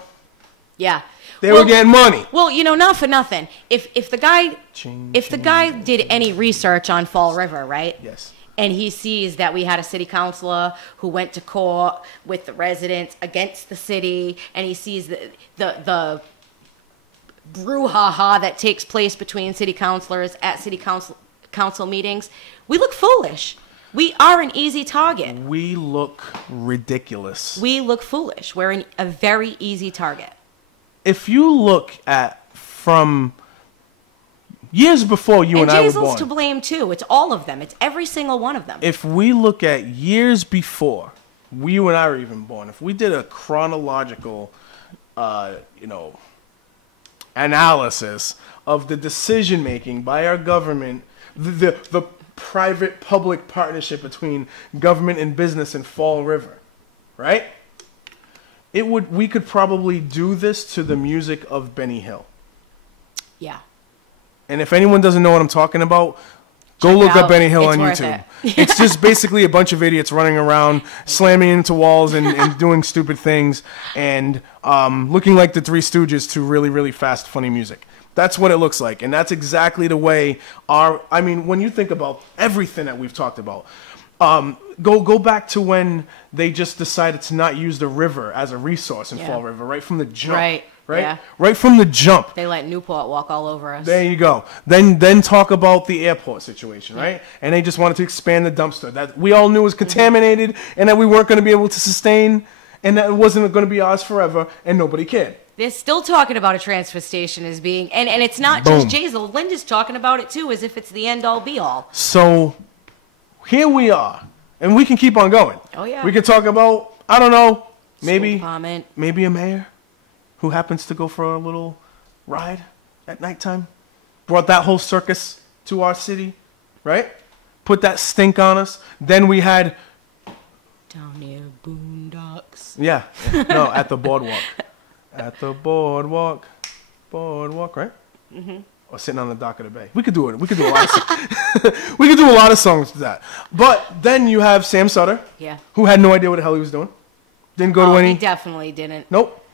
they were getting money. Well, not for nothing. If the guy did any research on Fall River, right? Yes. And he sees that we had a city councilor who went to court with the residents against the city, and he sees the brouhaha that takes place between city councilors at city council meetings, we look foolish. We are an easy target. We look ridiculous. We look foolish. We're a very easy target. If you look at from years before you and I were born. And Jazel's to blame too. It's all of them. It's every single one of them. If we look at years before you and I were even born, if we did a chronological, analysis of the decision making by our government, the private-public partnership between government and business in Fall River, right? We could probably do this to the music of Benny Hill. Yeah. And if anyone doesn't know what I'm talking about, go look up Benny Hill on YouTube. It's just basically a bunch of idiots running around, slamming into walls and doing stupid things, and looking like the Three Stooges to really, really fast, funny music. That's what it looks like. And that's exactly the way when you think about everything that we've talked about, go back to when they just decided to not use the river as a resource in Fall River, right from the jump. Right? Yeah. Right from the jump. They let Newport walk all over us. There you go. Then talk about the airport situation, right? And they just wanted to expand the dumpster that we all knew was contaminated and that we weren't going to be able to sustain, and that it wasn't going to be ours forever, and nobody cared. They're still talking about a transfer station as being, and it's not just Jazel. Linda's talking about it too, as if it's the end all be all. So here we are, and we can keep on going. Oh yeah. We can talk about, I don't know, maybe a mayor who happens to go for a little ride at nighttime, brought that whole circus to our city, right? Put that stink on us. Then we had down near Boondocks. Yeah, no, at the boardwalk. At the boardwalk, right? Mm-hmm. Or sitting on the dock of the bay. We could do it. We could do a lot of we could do a lot of songs to that. But then you have Sam Sutter, who had no idea what the hell he was doing. Didn't go to any. He definitely didn't. Nope.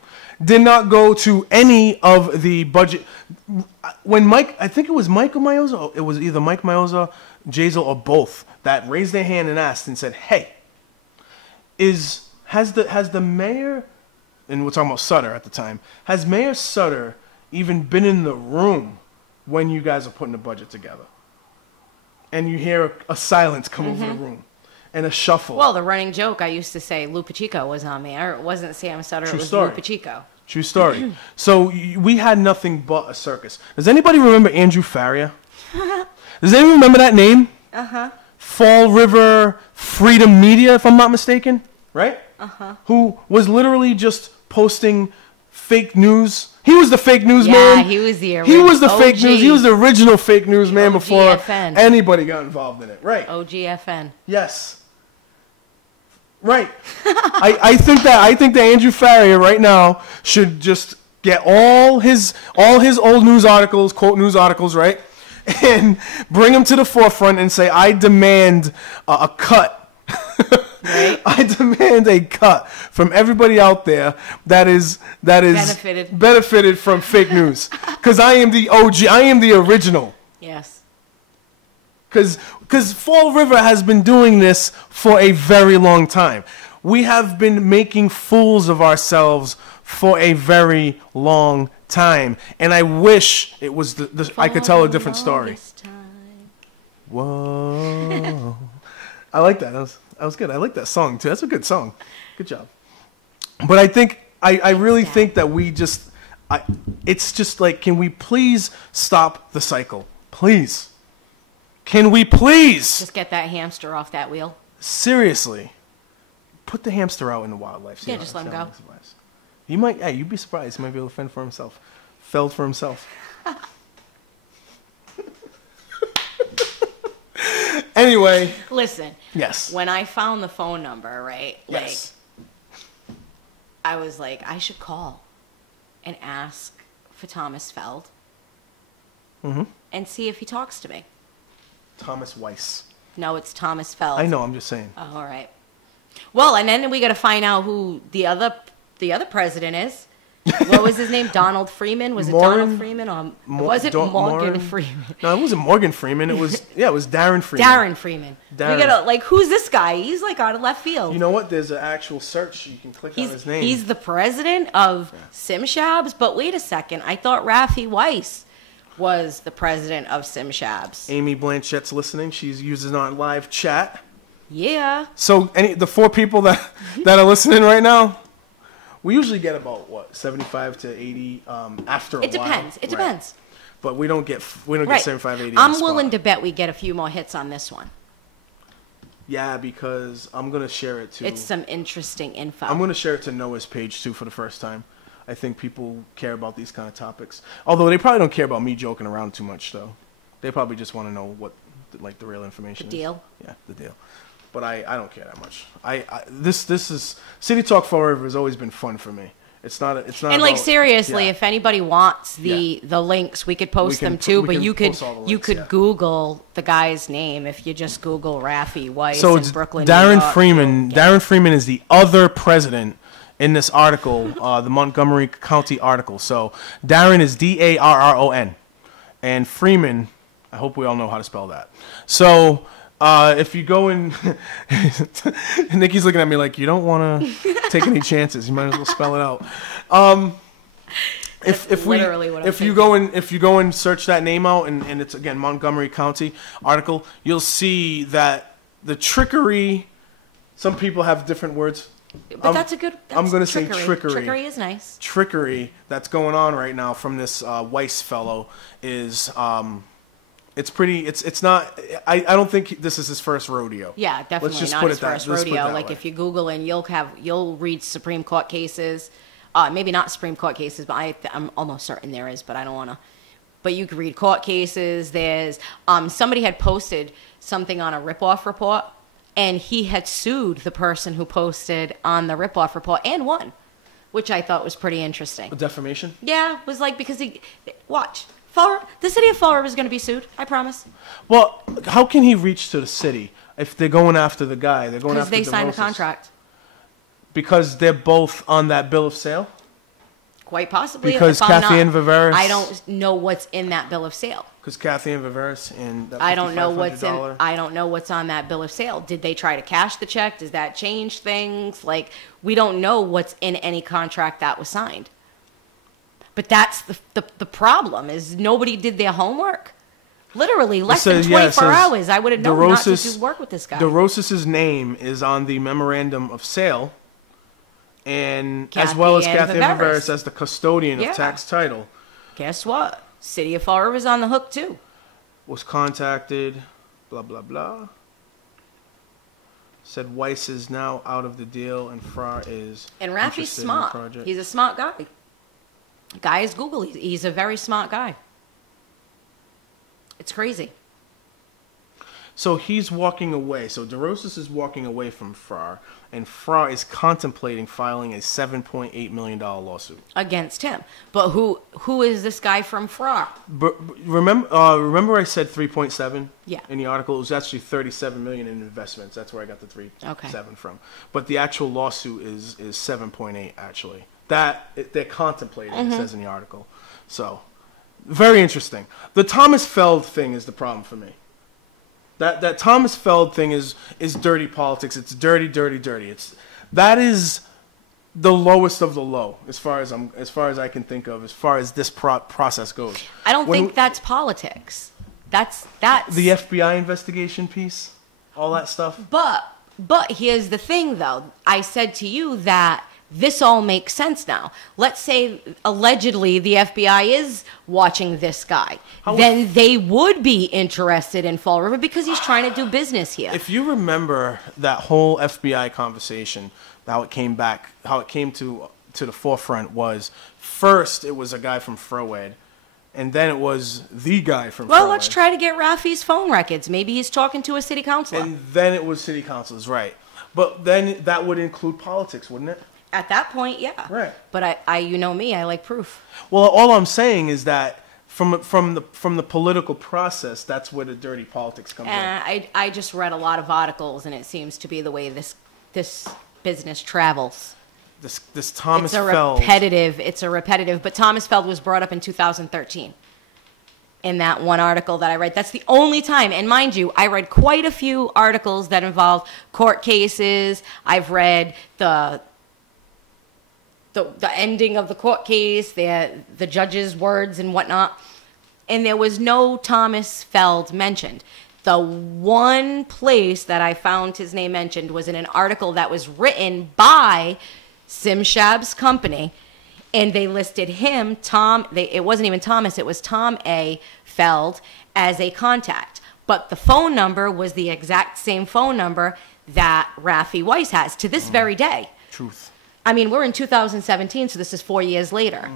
Did not go to any of the budget. When I think it was Mike Mayoza. It was either Mike Mayoza, Jazel, or both that raised their hand and asked and said, "Hey, has the mayor?" And we're talking about Sutter at the time. Has Mayor Sutter even been in the room when you guys are putting the budget together? And you hear a silence come over the room and a shuffle. Well, the running joke, I used to say Lou Pacheco was on there. It wasn't Sam Sutter, True it was story. Lou Pacheco. True story. So we had nothing but a circus. Does anybody remember Andrew Faria? Does anyone remember that name? Uh-huh. Fall River Freedom Media, if I'm not mistaken, right? Who was literally just posting fake news. He was the fake news man. Yeah, he was the He was the OG. fake news. He was the original fake news man before OGFN. anybody got involved in it. Right. OGFN. Yes. Right. I think that Andrew Farrier right now should just get all his old news articles, quote news articles, right? And bring them to the forefront and say, I demand a cut. Right. I demand a cut from everybody out there that is benefited from fake news. Because I am the OG. I am the original. Yes. Because Fall River has been doing this for a very long time. We have been making fools of ourselves for a very long time. And I wish it was I could tell a different story. Whoa. I like that. That was good. I like that song, too. That's a good song. Good job. But I think, I really think that we just, it's just like, can we please stop the cycle? Please. Can we please? Just get that hamster off that wheel. Seriously. Put the hamster out in the wildlife. Yeah, just let him go. He might, you'd be surprised. He might be able to fend for himself. Feld for himself. Anyway. Listen. Yes. When I found the phone number, right? Yes. Like, I was like, I should call and ask for Thomas Feld and see if he talks to me. Thomas Weiss. No, it's Thomas Feld. I know, I'm just saying. Oh, all right. Well, and then we got to find out who the other president is. What was his name? Donald Freeman? Was it Donald Freeman or was it Morgan Freeman? No, it wasn't Morgan Freeman. It was Darren Freeman. Darren Freeman. Darren. We gotta who's this guy? He's like out of left field. You know what? There's an actual search. You can click on his name. He's the president of SimShabs, but wait a second. I thought Rafi Weiss was the president of SimShabs. Amy Blanchette's listening. She's using our live chat. Yeah. So the 4 people that are listening right now, we usually get about 75 to 80 after a while. It depends. It depends. But we don't get 75, 80. I'm willing to bet we get a few more hits on this one. Yeah, because I'm gonna share it too. It's some interesting info. I'm gonna share it to Noah's page too for the first time. I think people care about these kind of topics. Although they probably don't care about me joking around too much, though. They probably just want to know what the real information is. The deal. Yeah, the deal. But I don't care that much. This is City Talk Forever has always been fun for me. It's not. And like seriously, if anybody wants the links, we could post them too. But you could Google the guy's name if you just Google Rafi Weiss in Brooklyn. Darren Freeman. Darren Freeman is the other president in this article, the Montgomery County article. So Darren is Darron, and Freeman. I hope we all know how to spell that. So. If you go in, Nikki's looking at me like you don't want to take any chances. You might as well spell it out. If you go and search that name out, and it's again Montgomery County article, you'll see that the trickery. Some people have different words. But that's a good. I'm going to say trickery. Trickery is nice. Trickery that's going on right now from this Weiss fellow is. It's pretty. It's not. I don't think this is his first rodeo. Yeah, definitely Let's just not put his it that, first let's put it rodeo. that Like way. if you Google and you'll read Supreme Court cases. Maybe not Supreme Court cases, but I'm almost certain there is. But I don't want to. But you can read court cases. There's somebody had posted something on a ripoff report, and he had sued the person who posted on the ripoff report and won, which I thought was pretty interesting. A defamation? Yeah, it was like because watch. The city of Fall River is going to be sued. I promise. Well, how can he reach to the city if they're going after the guy? They're going after because they signed a DeRosa's. contract. Because they're both on that bill of sale. Quite possibly. Because Kathy and Viveris. I don't know what's in that bill of sale. Because Kathy and Viveris and that I don't know what's $5,500. I don't know what's on that bill of sale. Did they try to cash the check? Does that change things? Like we don't know what's in any contract that was signed. But that's the problem is nobody did their homework. Literally less than 24 hours. I would have known not to do work with this guy. DeRosa's name is on the memorandum of sale, and Kathy as well as and Kathy and Viveris as the custodian Yeah. of tax title. Guess what? City of Fall River is on the hook too. Was contacted, blah blah blah. said Weiss is now out of the deal and Fra is And Rafi's smart. He's a smart guy. Guy is Google. He's a very smart guy. It's crazy. So he's walking away. So DeRosas is walking away from Fra, and Fra is contemplating filing a $7.8 million lawsuit Against him. But who is this guy from Fra? But remember I said 3.7 Yeah. in the article? It was actually 37 million in investments. That's where I got the 3.7 from. But the actual lawsuit is 7.8 actually. They're contemplating, it says in the article. So, very interesting. The Thomas Feld thing is the problem for me. That Thomas Feld thing is dirty politics. It's dirty. That is the lowest of the low as far as I can think of as far as this process goes. I don't think that's politics. That's the FBI investigation piece, all that stuff. But here's the thing, though. I said to you that this all makes sense now. Let's say allegedly the FBI is watching this guy. Then they would be interested in Fall River because he's trying to do business here. If you remember that whole FBI conversation, how it came to the forefront was first it was a guy from Frowhead, and then it was the guy from Well, Frowhead. let's try to get Rafi's phone records. Maybe he's talking to a city councilor. And then it was city councilors, right. But then that would include politics, wouldn't it? At that point, yeah. Right. But I you know me, I like proof. Well, all I'm saying is that from the political process, that's where the dirty politics comes in. I just read a lot of articles, and it seems to be the way this business travels. This Thomas Feld. It's a repetitive. But Thomas Feld was brought up in 2013. In that one article that I read. That's the only time. And mind you, I read quite a few articles that involve court cases. I've read the ending of the court case, the judge's words and whatnot. And there was no Thomas Feld mentioned. The one place that I found his name mentioned was in an article that was written by Simshab's company. And they listed him, it wasn't even Thomas, it was Tom A. Feld, as a contact. But the phone number was the exact same phone number that Rafi Weiss has to this very day. Truth. I mean, we're in 2017, so this is 4 years later.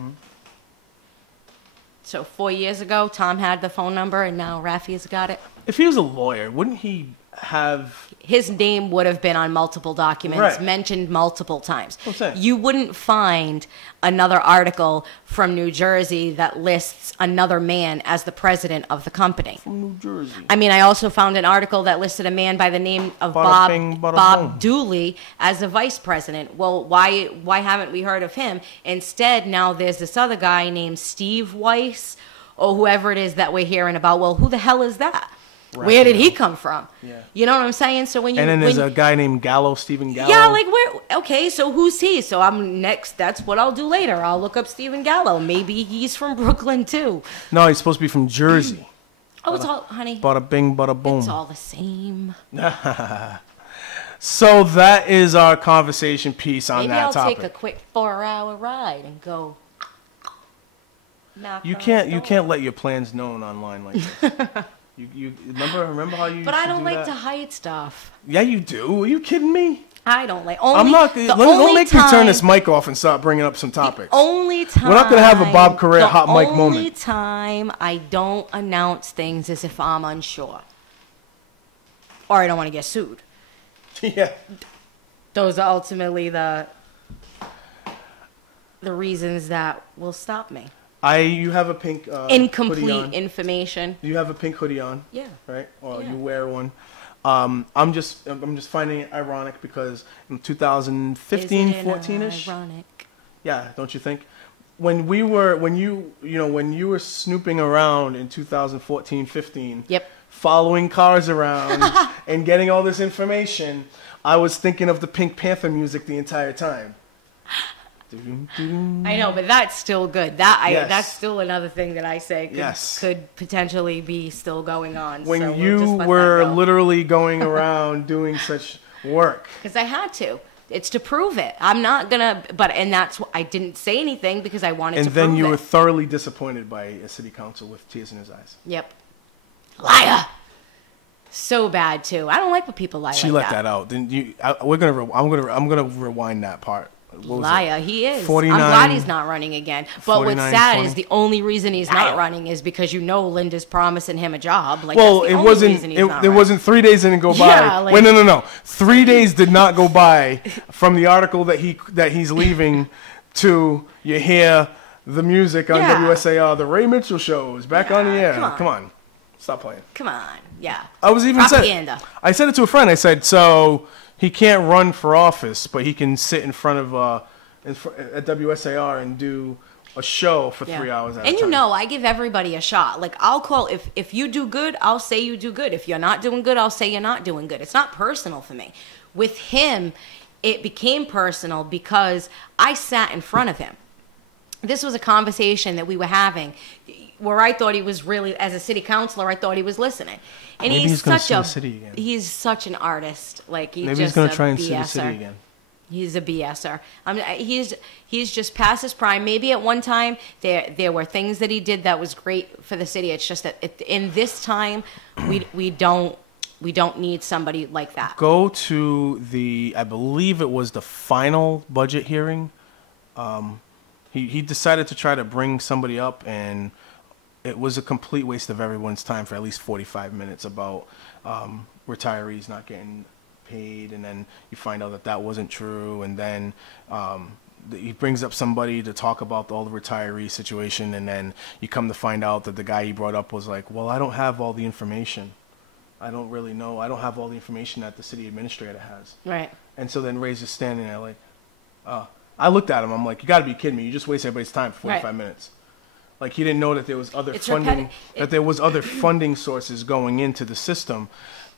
So 4 years ago, Tom had the phone number, and now Rafi's got it. If he was a lawyer, wouldn't he have... His name would have been on multiple documents, mentioned multiple times. You wouldn't find another article from New Jersey that lists another man as the president of the company. From New Jersey. I mean, I also found an article that listed a man by the name of Bob Dooley as the vice president. Well, why haven't we heard of him? Instead, now there's this other guy named Steve Weiss, or whoever it is that we're hearing about. Well, who the hell is that? Where did he come from? Yeah. You know what I'm saying? So when you and then there's a guy named Stephen Gallo. Yeah, like okay, so who's he? So I'm next. That's what I'll do later. I'll look up Stephen Gallo. Maybe he's from Brooklyn too. No, he's supposed to be from Jersey. Oh, it's all, honey. Bada bing, bada boom. It's all the same. So that is our conversation piece on that topic. Maybe I'll take a quick 4-hour ride and go. You can't let your plans known online like this. You remember how you? But I don't like that? to hide stuff. Yeah, you do. Are you kidding me? I don't like. I'm not. Don't make me turn this mic off and start bringing up some topics. Only time we're not gonna have a Bob Correa hot mic moment. The only time I don't announce things is if I'm unsure, or I don't want to get sued. Yeah. Those are ultimately the reasons that will stop me. You have a pink incomplete information. You have a pink hoodie on. Yeah. Right? Or you wear one. I'm just finding it ironic because in 2015, 14ish. Ironic. Yeah, don't you think? When you were snooping around in 2014, 15. Yep. Following cars around and getting all this information, I was thinking of the Pink Panther music the entire time. I know, but that's still good. That's still another thing that I say could potentially be still going on. When so you were literally going around doing such work. Because I had to. It's to prove it. I'm not going to, and that's I didn't say anything because I wanted to prove it. And then you were thoroughly disappointed by a city council with tears in his eyes. Yep. Liar! So bad too. I don't like when people lie. She let that out. Then I'm gonna rewind that part. Liar, he is. 49, I'm glad he's not running again. But what's sad 20. is the only reason he's not running is because Linda's promising him a job. Like, well, that's the it only wasn't. reason he's not There running. wasn't 3 days didn't go by. Yeah, like, Wait, no. 3 days did not go by from the article that he's leaving to you hear the music on WSAR. The Ray Mitchell Show is back on the air. Come on. Stop playing. Come on. Yeah. I was even propaganda. I said it to a friend. I said, so he can't run for office, but he can sit in front of at WSAR and do a show for 3 hours at a time. And I give everybody a shot. Like, I'll call if you do good, I'll say you do good. If you're not doing good, I'll say you're not doing good. It's not personal for me. With him, it became personal because I sat in front of him. This was a conversation that we were having where I thought he was really, as a city councilor, I thought he was listening. And Maybe he's such the city again. He's such an artist. Like, Maybe he's going to try and sue the city again. He's a BSer. He's just past his prime. Maybe at one time there were things that he did that was great for the city. It's just that in this time we don't need somebody like that. Go to I believe it was the final budget hearing. He decided to try to bring somebody up, and it was a complete waste of everyone's time for at least 45 minutes about retirees not getting paid, and then you find out that wasn't true, and then he brings up somebody to talk about all the retiree situation, and then you come to find out that the guy he brought up was like, well, I don't have all the information. I don't really know. I don't have all the information that the city administrator has. Right. And so then Ray's just standing there like, I looked at him. I'm like, you got to be kidding me. You just waste everybody's time for 45 minutes. Like, he didn't know that there was other funding sources going into the system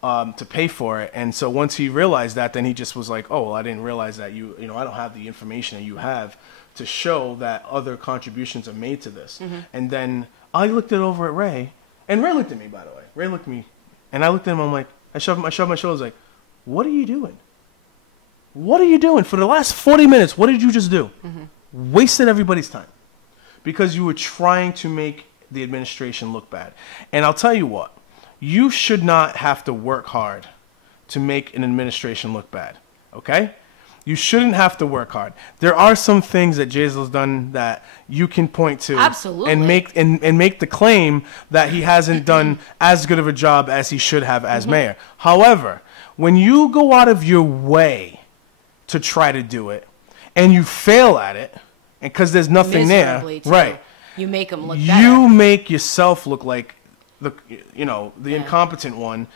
to pay for it. And so once he realized that, then he just was like, oh, well, I didn't realize that I don't have the information that you have to show that other contributions are made to this. Mm-hmm. And then I looked it over at Ray, and Ray looked at me, by the way. Ray looked at me, and I looked at him. I'm like, I shoved my shoulders like, what are you doing? What are you doing? For the last 40 minutes, what did you just do? Mm-hmm. Wasted everybody's time. Because you were trying to make the administration look bad. And I'll tell you what, you should not have to work hard to make an administration look bad, okay? You shouldn't have to work hard. There are some things that Jazel's done that you can point to. Absolutely. And make the claim that he hasn't done as good of a job as he should have as mayor. However, when you go out of your way to try to do it, and you fail at it, and because there's nothing there, too. right? You make them look better. You make yourself look like the incompetent one,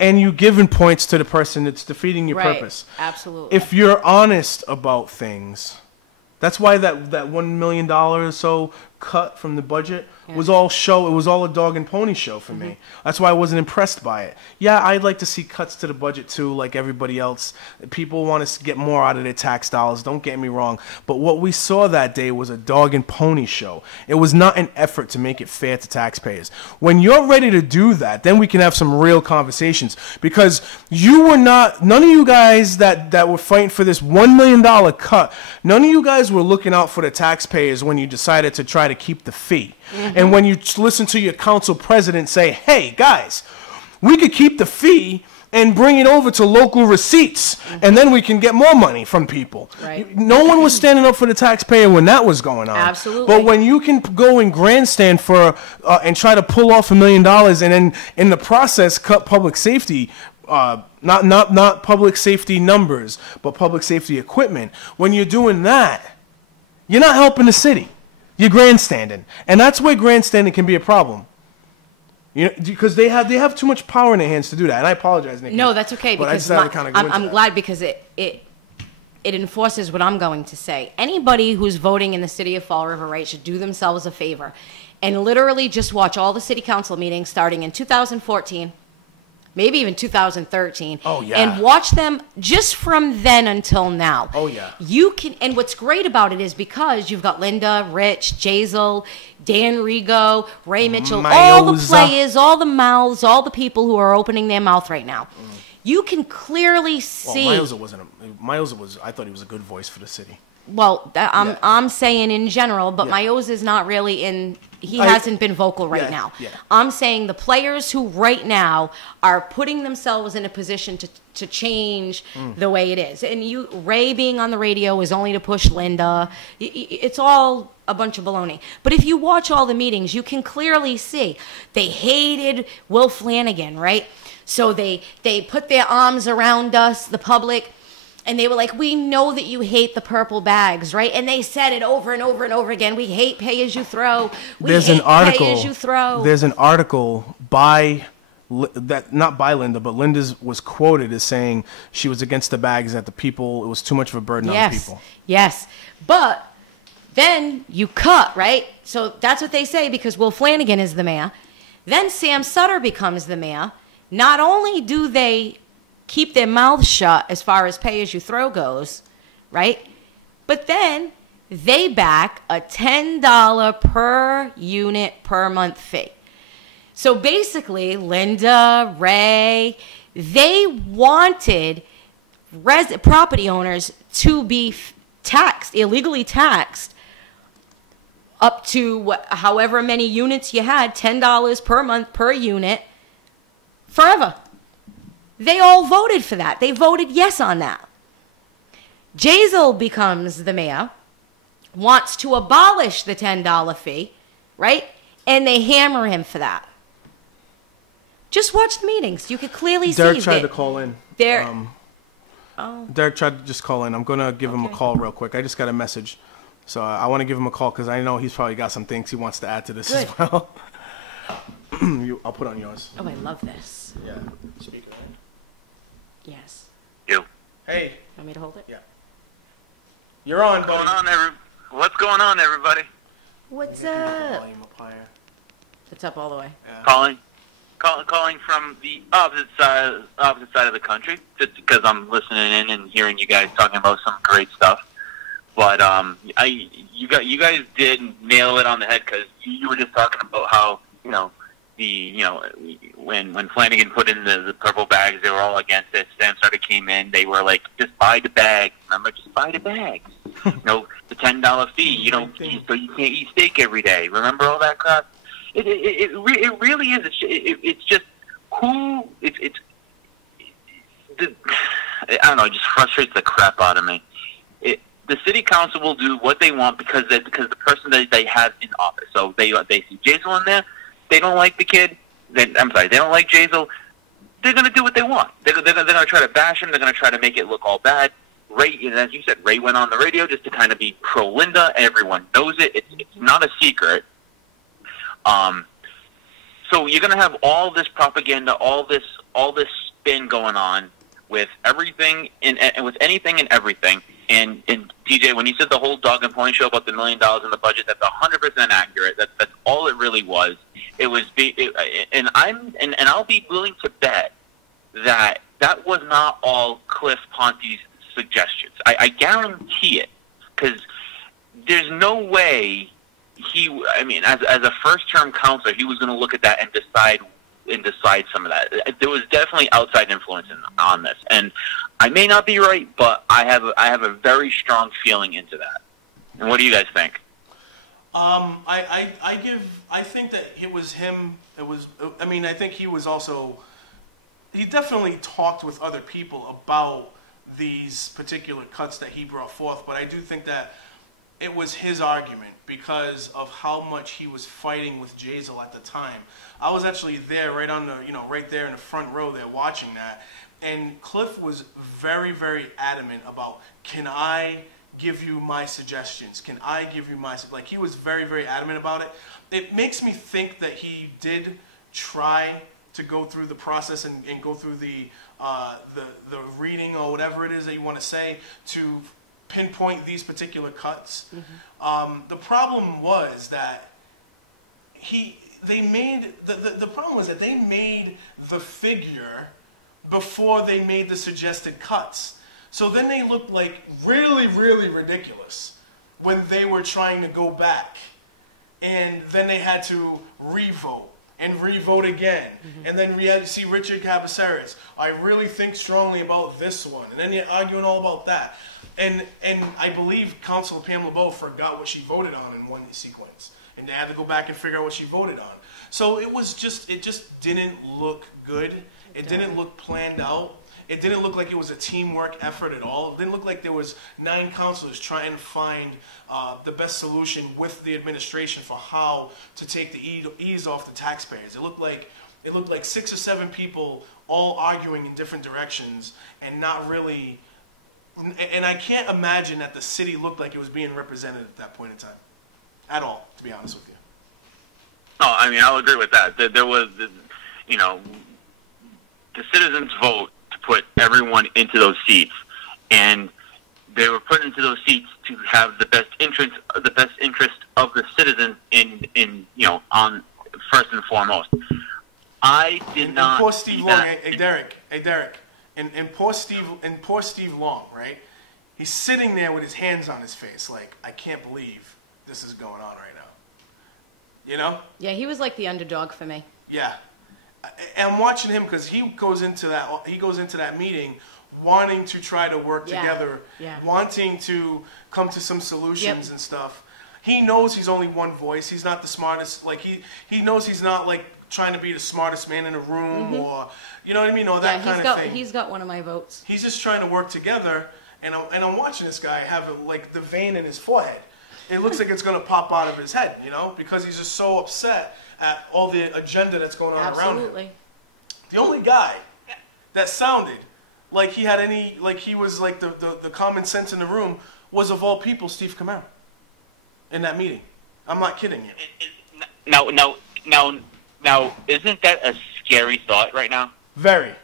and you giving points to the person that's defeating your purpose. Absolutely. If you're honest about things, that's why that $1 million or so cut from the budget was all show. It was all a dog and pony show for me. That's why I wasn't impressed by it. Yeah, I'd like to see cuts to the budget too, like everybody else. People want to get more out of their tax dollars. Don't get me wrong. But what we saw that day was a dog and pony show. It was not an effort to make it fair to taxpayers. When you're ready to do that, then we can have some real conversations. Because none of you guys that were fighting for this $1 million cut, none of you guys were looking out for the taxpayers when you decided to try to keep the fee. And when you listen to your council president say, hey, guys, we could keep the fee and bring it over to local receipts, and then we can get more money from people. Right. No one was standing up for the taxpayer when that was going on. Absolutely. But when you can go and grandstand for and try to pull off $1 million and then in the process cut public safety, not public safety numbers, but public safety equipment, when you're doing that, you're not helping the city. You're grandstanding, and that's where grandstanding can be a problem. Because they have too much power in their hands to do that. And I apologize, Nikki. No, that's okay. But because I'm glad because it enforces what I'm going to say. Anybody who's voting in the city of Fall River, right, should do themselves a favor and literally just watch all the city council meetings starting in 2014. Maybe even 2013. Oh, yeah. And watch them just from then until now. Oh, yeah. You can, and what's great about it is because you've got Linda, Rich, Jazel, Dan Rigo, Ray Mitchell, all the players, all the mouths, all the people who are opening their mouth right now. You can clearly see. Well, Miles was. I thought he was a good voice for the city. Well, I'm saying in general, but Miles is not really in he hasn't been vocal right now. Yeah. I'm saying the players who right now are putting themselves in a position to change the way it is. And Ray being on the radio is only to push Linda. It's all a bunch of baloney. But if you watch all the meetings, you can clearly see they hated Will Flanagan, right? So they put their arms around us, the public, and they were like, we know that you hate the purple bags, right? And they said it over and over and over again. We hate pay as you throw. There's an article by not by Linda, but Linda's was quoted as saying she was against the bags, that the people, it was too much of a burden on the people. Yes. But then you cut, right? So that's what they say because Will Flanagan is the mayor. Then Sam Sutter becomes the mayor. Not only do they keep their mouths shut as far as pay as you throw goes, right? But then they back a $10 per unit per month fee. So basically, Linda, Ray, they wanted property owners to be taxed, illegally taxed, up to however many units you had, $10 per month per unit, forever. They all voted for that. They voted yes on that. Jazel becomes the mayor, wants to abolish the $10 fee, right? And they hammer him for that. Just watch the meetings. You could clearly see. Derek tried to call in. Derek tried to just call in. I'm going to give him a call real quick. I just got a message. So I want to give him a call because I know he's probably got some things he wants to add to this as well. I'll put on yours. Oh, I love this. Yeah. Speaker. Yes. You. Hey. You want me to hold it? Yeah. You're on, buddy. What's going on, everybody? What's up? Volume up higher. It's up all the way. Yeah. Calling from the opposite side of the country, just because I'm listening in and hearing you guys talking about some great stuff. But you guys did nail it on the head because you were just talking about how when Flanagan put in the purple bags, they were all against it. Sam Sutter came in, they were like, just buy the bags. Remember, just buy the bags. The $10 fee. So you can't eat steak every day. Remember all that crap? It really is. It's just who I don't know. It just frustrates the crap out of me. The city council will do what they want because the person that they have in office. So they see Jazel in there. They don't like the kid. They don't like Jazel. They're going to do what they want. They're going to try to bash him. They're going to try to make it look all bad. Ray, as you said, Ray went on the radio just to kind of be pro-Linda. Everyone knows it. It's not a secret. So you're going to have all this propaganda, all this spin going on with everything and with anything and everything. And DJ, when you said the whole dog and pony show about the $1 million in the budget, that's 100% accurate. That's all it really was. It was, and I'll be willing to bet that was not all Cliff Ponte's suggestions. I guarantee it, because there's no way as a first-term counselor, he was going to look at that and decide some of that. There was definitely outside influence on this, and I may not be right, but I have a very strong feeling into that. And what do you guys think? I think that it was him. I think he definitely talked with other people about these particular cuts that he brought forth, but I do think that it was his argument because of how much he was fighting with Jazel at the time. I was actually there right there in the front row there watching that. And Cliff was very, very adamant about, can I give you my suggestions? Can I give you he was very, very adamant about it. It makes me think that he did try to go through the process and go through the reading or whatever it is that you want to say to pinpoint these particular cuts. Mm-hmm. The problem was that they made the figure before they made the suggested cuts. So then they looked like really, really ridiculous when they were trying to go back. And then they had to revote and revote again. Mm-hmm. And then we had to see Richard Cabaceres. I really think strongly about this one. And then you're arguing all about that. And I believe Councilor Pam LeBeau forgot what she voted on in one sequence. and they had to go back and figure out what she voted on. So it just didn't look good. It didn't look planned out. It didn't look like it was a teamwork effort at all. It didn't look like there was 9 counselors trying to find the best solution with the administration for how to take the ease off the taxpayers. It looked like 6 or 7 people all arguing in different directions and not really. And I can't imagine that the city looked like it was being represented at that point in time, at all. To be honest with you. No, I mean I'll agree with that. There was, you know, the citizens vote to put everyone into those seats, and they were put into those seats to have the best interest of the citizens in you know, on first and foremost. I did not. Poor Steve Long. Hey Derek. And poor Steve Long, right? He's sitting there with his hands on his face, like, I can't believe this is going on right now. You know? Yeah, he was like the underdog for me. Yeah. And I'm watching him because he goes into that meeting wanting to try to work together, wanting to come to some solutions and stuff. He knows he's only one voice. He's not the smartest. Like he knows he's not like trying to be the smartest man in the room or, you know what I mean, or that kind of thing. He's got one of my votes. He's just trying to work together, and I'm watching this guy have like the vein in his forehead. It looks like it's going to pop out of his head, you know, because he's just so upset at all the agenda that's going on around him. The only guy that sounded like he had any, like he was like the common sense in the room was, of all people, Steve Camara in that meeting. I'm not kidding you. Now, isn't that a scary thought right now? Very.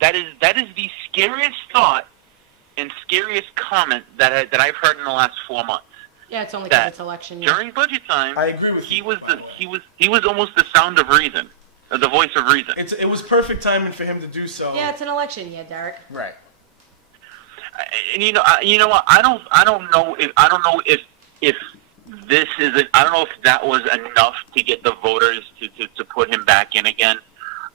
That is the scariest thought and scariest comment that I've heard in the last 4 months. Yeah, it's only because it's election year. During budget time, I agree with he was almost the sound of reason, or the voice of reason. It was perfect timing for him to do so. Yeah, it's an election year, Derek. Right. And you know what? I don't know if this is. I don't know if that was enough to get the voters to put him back in again.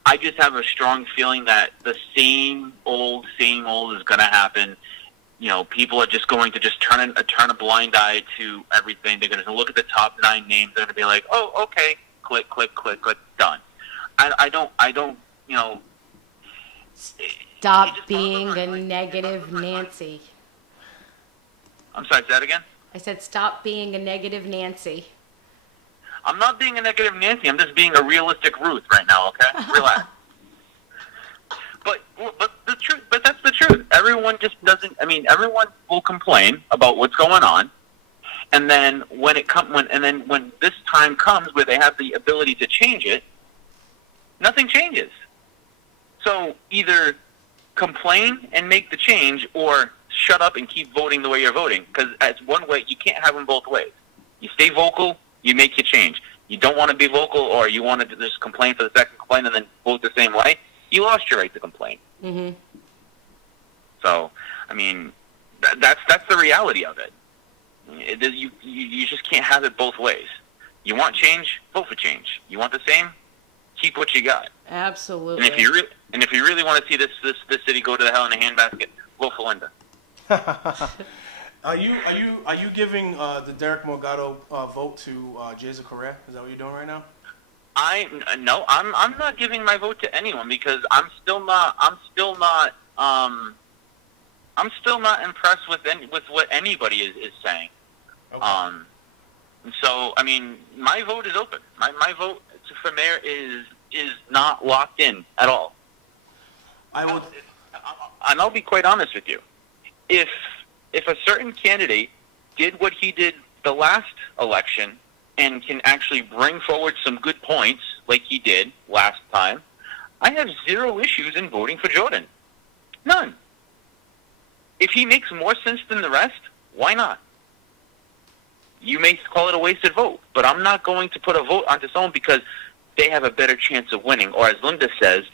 I just have a strong feeling that the same old is going to happen. You know, people are just going to just turn a blind eye to everything. They're going to look at the top 9 names. They're going to be like, oh, okay, click, done. I don't, you know. Stop being a negative Nancy. I'm sorry, say that again? I said stop being a negative Nancy. I'm not being a negative Nancy. I'm just being a realistic Ruth right now, okay? Relax. But the truth. But that's the truth. Everyone just doesn't. I mean, everyone will complain about what's going on, and then when this time comes where they have the ability to change it, nothing changes. So either complain and make the change, or shut up and keep voting the way you're voting. Because as one way, you can't have them both ways. You stay vocal, you make your change. You don't want to be vocal, or you want to just complain for the second complaint and then vote the same way. You lost your right to complain. Mm-hmm. So, I mean, that's the reality of it. You just can't have it both ways. You want change, vote for change. You want the same, keep what you got. Absolutely. And if you really want to see this city go to the hell in a handbasket, vote for Linda. Are you giving the Derek Morgado vote to Jason Correa? Is that what you're doing right now? I'm not giving my vote to anyone because I'm still not impressed with what anybody is saying. Okay. So I mean, my vote is open. My vote for mayor is not locked in at all. And I'll be quite honest with you. If a certain candidate did what he did the last election and can actually bring forward some good points like he did last time, I have zero issues in voting for Jordan. None. If he makes more sense than the rest, why not? You may call it a wasted vote, but I'm not going to put a vote onto someone because they have a better chance of winning, or as Linda says,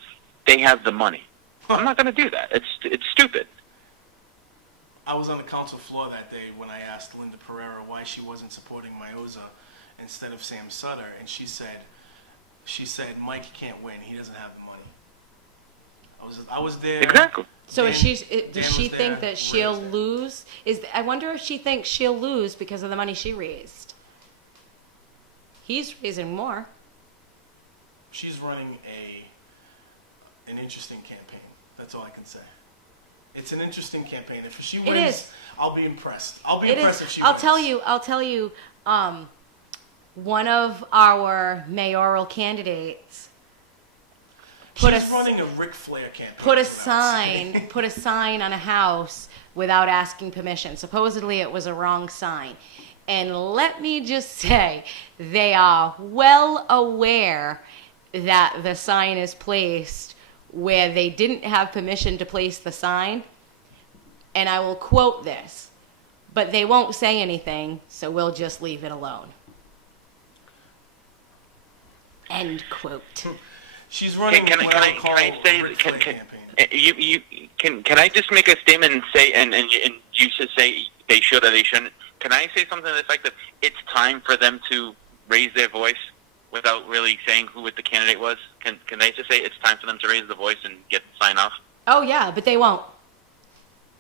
they have the money. I'm not going to do that. It's stupid. I was on the council floor that day when I asked Linda Pereira why she wasn't supporting Mayoza instead of Sam Sutter, and she said, Mike can't win. He doesn't have the money. I was there. Exactly. So does she think that she'll lose? I wonder if she thinks she'll lose because of the money she raised. He's raising more. She's running an interesting campaign. That's all I can say. It's an interesting campaign. If she wins, I'll be impressed. I'll be impressed if she wins. I'll tell you, one of our mayoral candidates She's running a Ric Flair campaign. Put a sign on a house without asking permission. Supposedly it was a wrong sign. And let me just say, they are well aware that the sign is placed where they didn't have permission to place the sign. And I will quote this, but they won't say anything, so we'll just leave it alone. End quote. She's running can I I just make a statement and say, and you should say they should or they shouldn't. Can I say something to the effect that it's time for them to raise their voice without really saying who the candidate was? Can they just say it's time for them to raise the voice and get the sign off? Oh yeah, but they won't.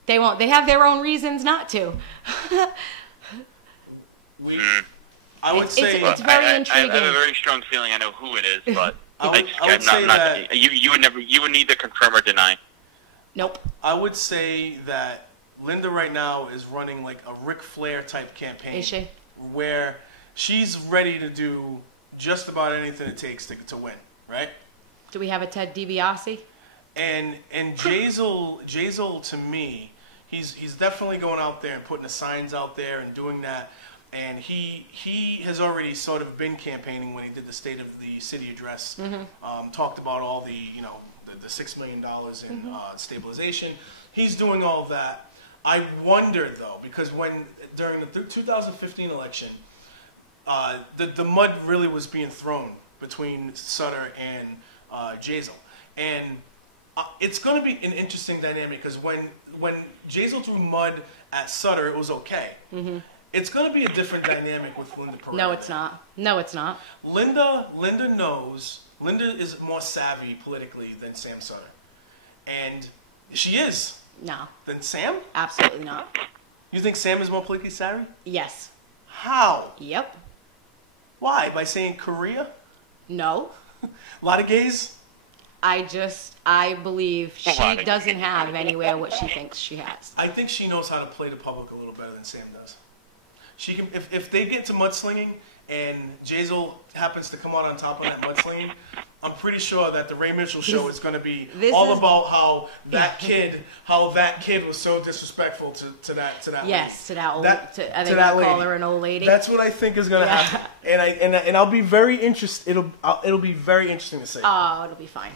They won't. They have their own reasons not to. I would say it's very intriguing. I have a very strong feeling I know who it is, but you would neither confirm or deny. Nope. I would say that Linda right now is running like a Ric Flair type campaign. Is she? Where she's ready to do just about anything it takes to win, right? Do we have a Ted DiBiase? And Jazel to me, he's definitely going out there and putting the signs out there and doing that. And he has already sort of been campaigning when he did the State of the City address. Talked about all the the $6 million in stabilization. He's doing all that. I wonder though, because during the 2015 election, the mud really was being thrown between Sutter and Jazel, and it's going to be an interesting dynamic because when Jazel threw mud at Sutter, it was okay. It's going to be a different dynamic with Linda Perez. No, it's not. No, it's not. Linda knows. Linda is more savvy politically than Sam Sutter, and she is. No. Than Sam? Absolutely not. You think Sam is more politically savvy? Yes. How? Yep. Why? By saying Korea? No. A lot of gays? I believe she doesn't have anywhere what she thinks she has. I think she knows how to play the public a little better than Sam does. She can, if they get to mudslinging and Jazel happens to come out on top of that mudslinging, I'm pretty sure that the Ray Mitchell show is going to be all about how that kid was so disrespectful to that yes, lady. To that old are they going to call her an old lady? That's what I think is going to happen. And I'll be very interested. It'll be very interesting to see. Oh, it'll be fine.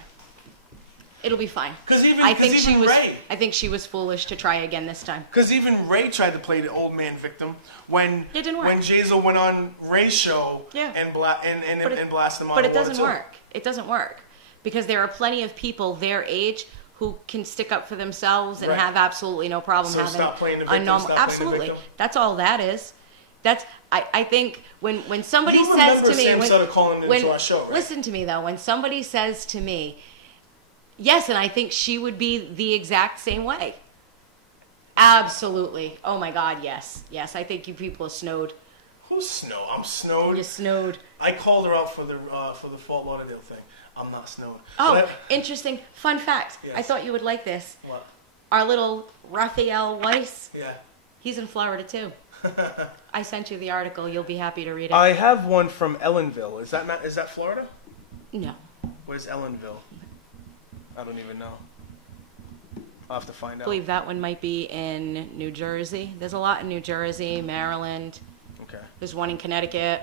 It'll be fine. I think she was foolish to try again this time. Because even Ray tried to play the old man victim when it didn't work. When Jazel went on Ray's show and blasted him out. But it doesn't work. It doesn't work because there are plenty of people their age who can stick up for themselves and have absolutely no problem having stop playing the victim, a normal. Absolutely, that's all that is. That's I think when somebody says to me into our show, right? Listen to me though, when somebody says to me, yes, and I think she would be the exact same way. Absolutely. Oh my God, yes. Yes, I think you people are snowed. Who's snowed? I'm snowed. You're snowed. I called her out for the Fort Lauderdale thing. I'm not snowed. Oh, interesting. Fun fact. Yes. I thought you would like this. What? Our little Raphael Weiss. Yeah. He's in Florida too. I sent you the article. You'll be happy to read it. I have one from Ellenville. Is that Florida? No. Where's Ellenville? I don't even know. I'll have to find out. I believe that one might be in New Jersey. There's a lot in New Jersey, Maryland. Okay. There's one in Connecticut.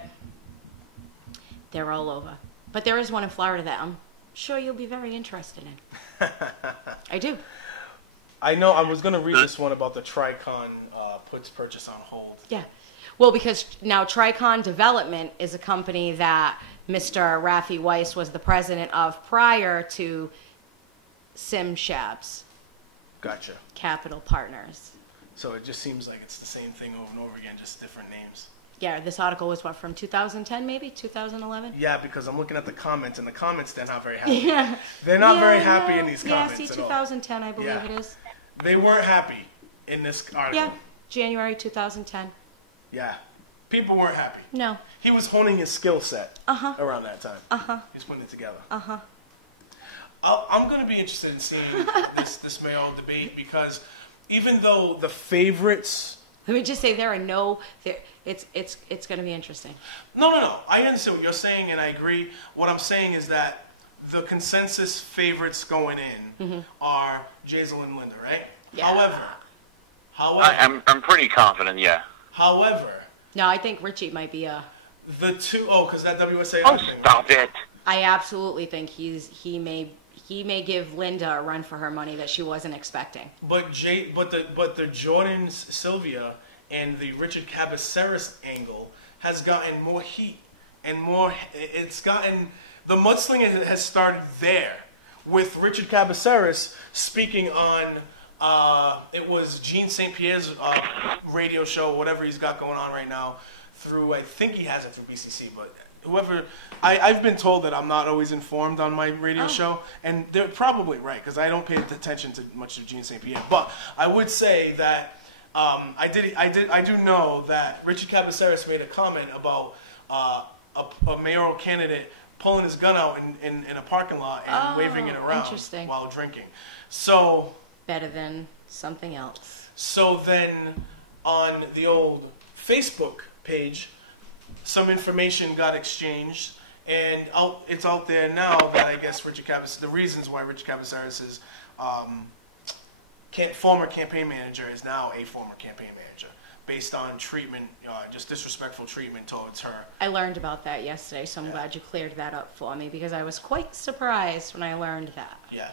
They're all over. But there is one in Florida that I'm sure you'll be very interested in. I do. I know. I was going to read this one about the Tricon puts purchase on hold. Yeah. Well, because now Tricon Development is a company that Mr. Rafi Weiss was the president of prior to Sim Shabs. Gotcha. Capital Partners. So it just seems like it's the same thing over and over again, just different names. Yeah, this article was what, from 2010 maybe? 2011? Yeah, because I'm looking at the comments, and the comments, they're not very happy. Yeah. They're not very happy in these comments see, 2010 I believe it is. They weren't happy in this article. Yeah, January 2010. Yeah. People weren't happy. No. He was honing his skill set around that time. He was putting it together. I'm going to be interested in seeing this mayoral debate because even though the favorites... Let me just say it's going to be interesting. No. I understand what you're saying, and I agree. What I'm saying is that the consensus favorites going in are Jazel and Linda, right? Yeah. However, I'm pretty confident, yeah. However, no, I think Richie might be the two. Oh, because that WSA. Oh, thing. Stop it! I absolutely think he may give Linda a run for her money that she wasn't expecting. But the Jordan Sylvia and the Richard Cabaceres angle has gotten more heat and more. It's gotten the mudslinging has started there with Richard Cabaceres speaking on. It was Gene St. Pierre's radio show, whatever he's got going on right now. I think he has it through BCC, but whoever, I've been told that I'm not always informed on my radio show, and they're probably right because I don't pay attention to much of Gene St. Pierre. But I would say that I do know that Richard Cabaceres made a comment about a mayoral candidate pulling his gun out in a parking lot and waving it around while drinking. So better than something else. So then on the old Facebook page, some information got exchanged, and it's out there now that I guess the reasons why Richard Cabaceres' former campaign manager is now a former campaign manager based on treatment, just disrespectful treatment towards her. I learned about that yesterday, so I'm glad you cleared that up for me because I was quite surprised when I learned that. Yeah.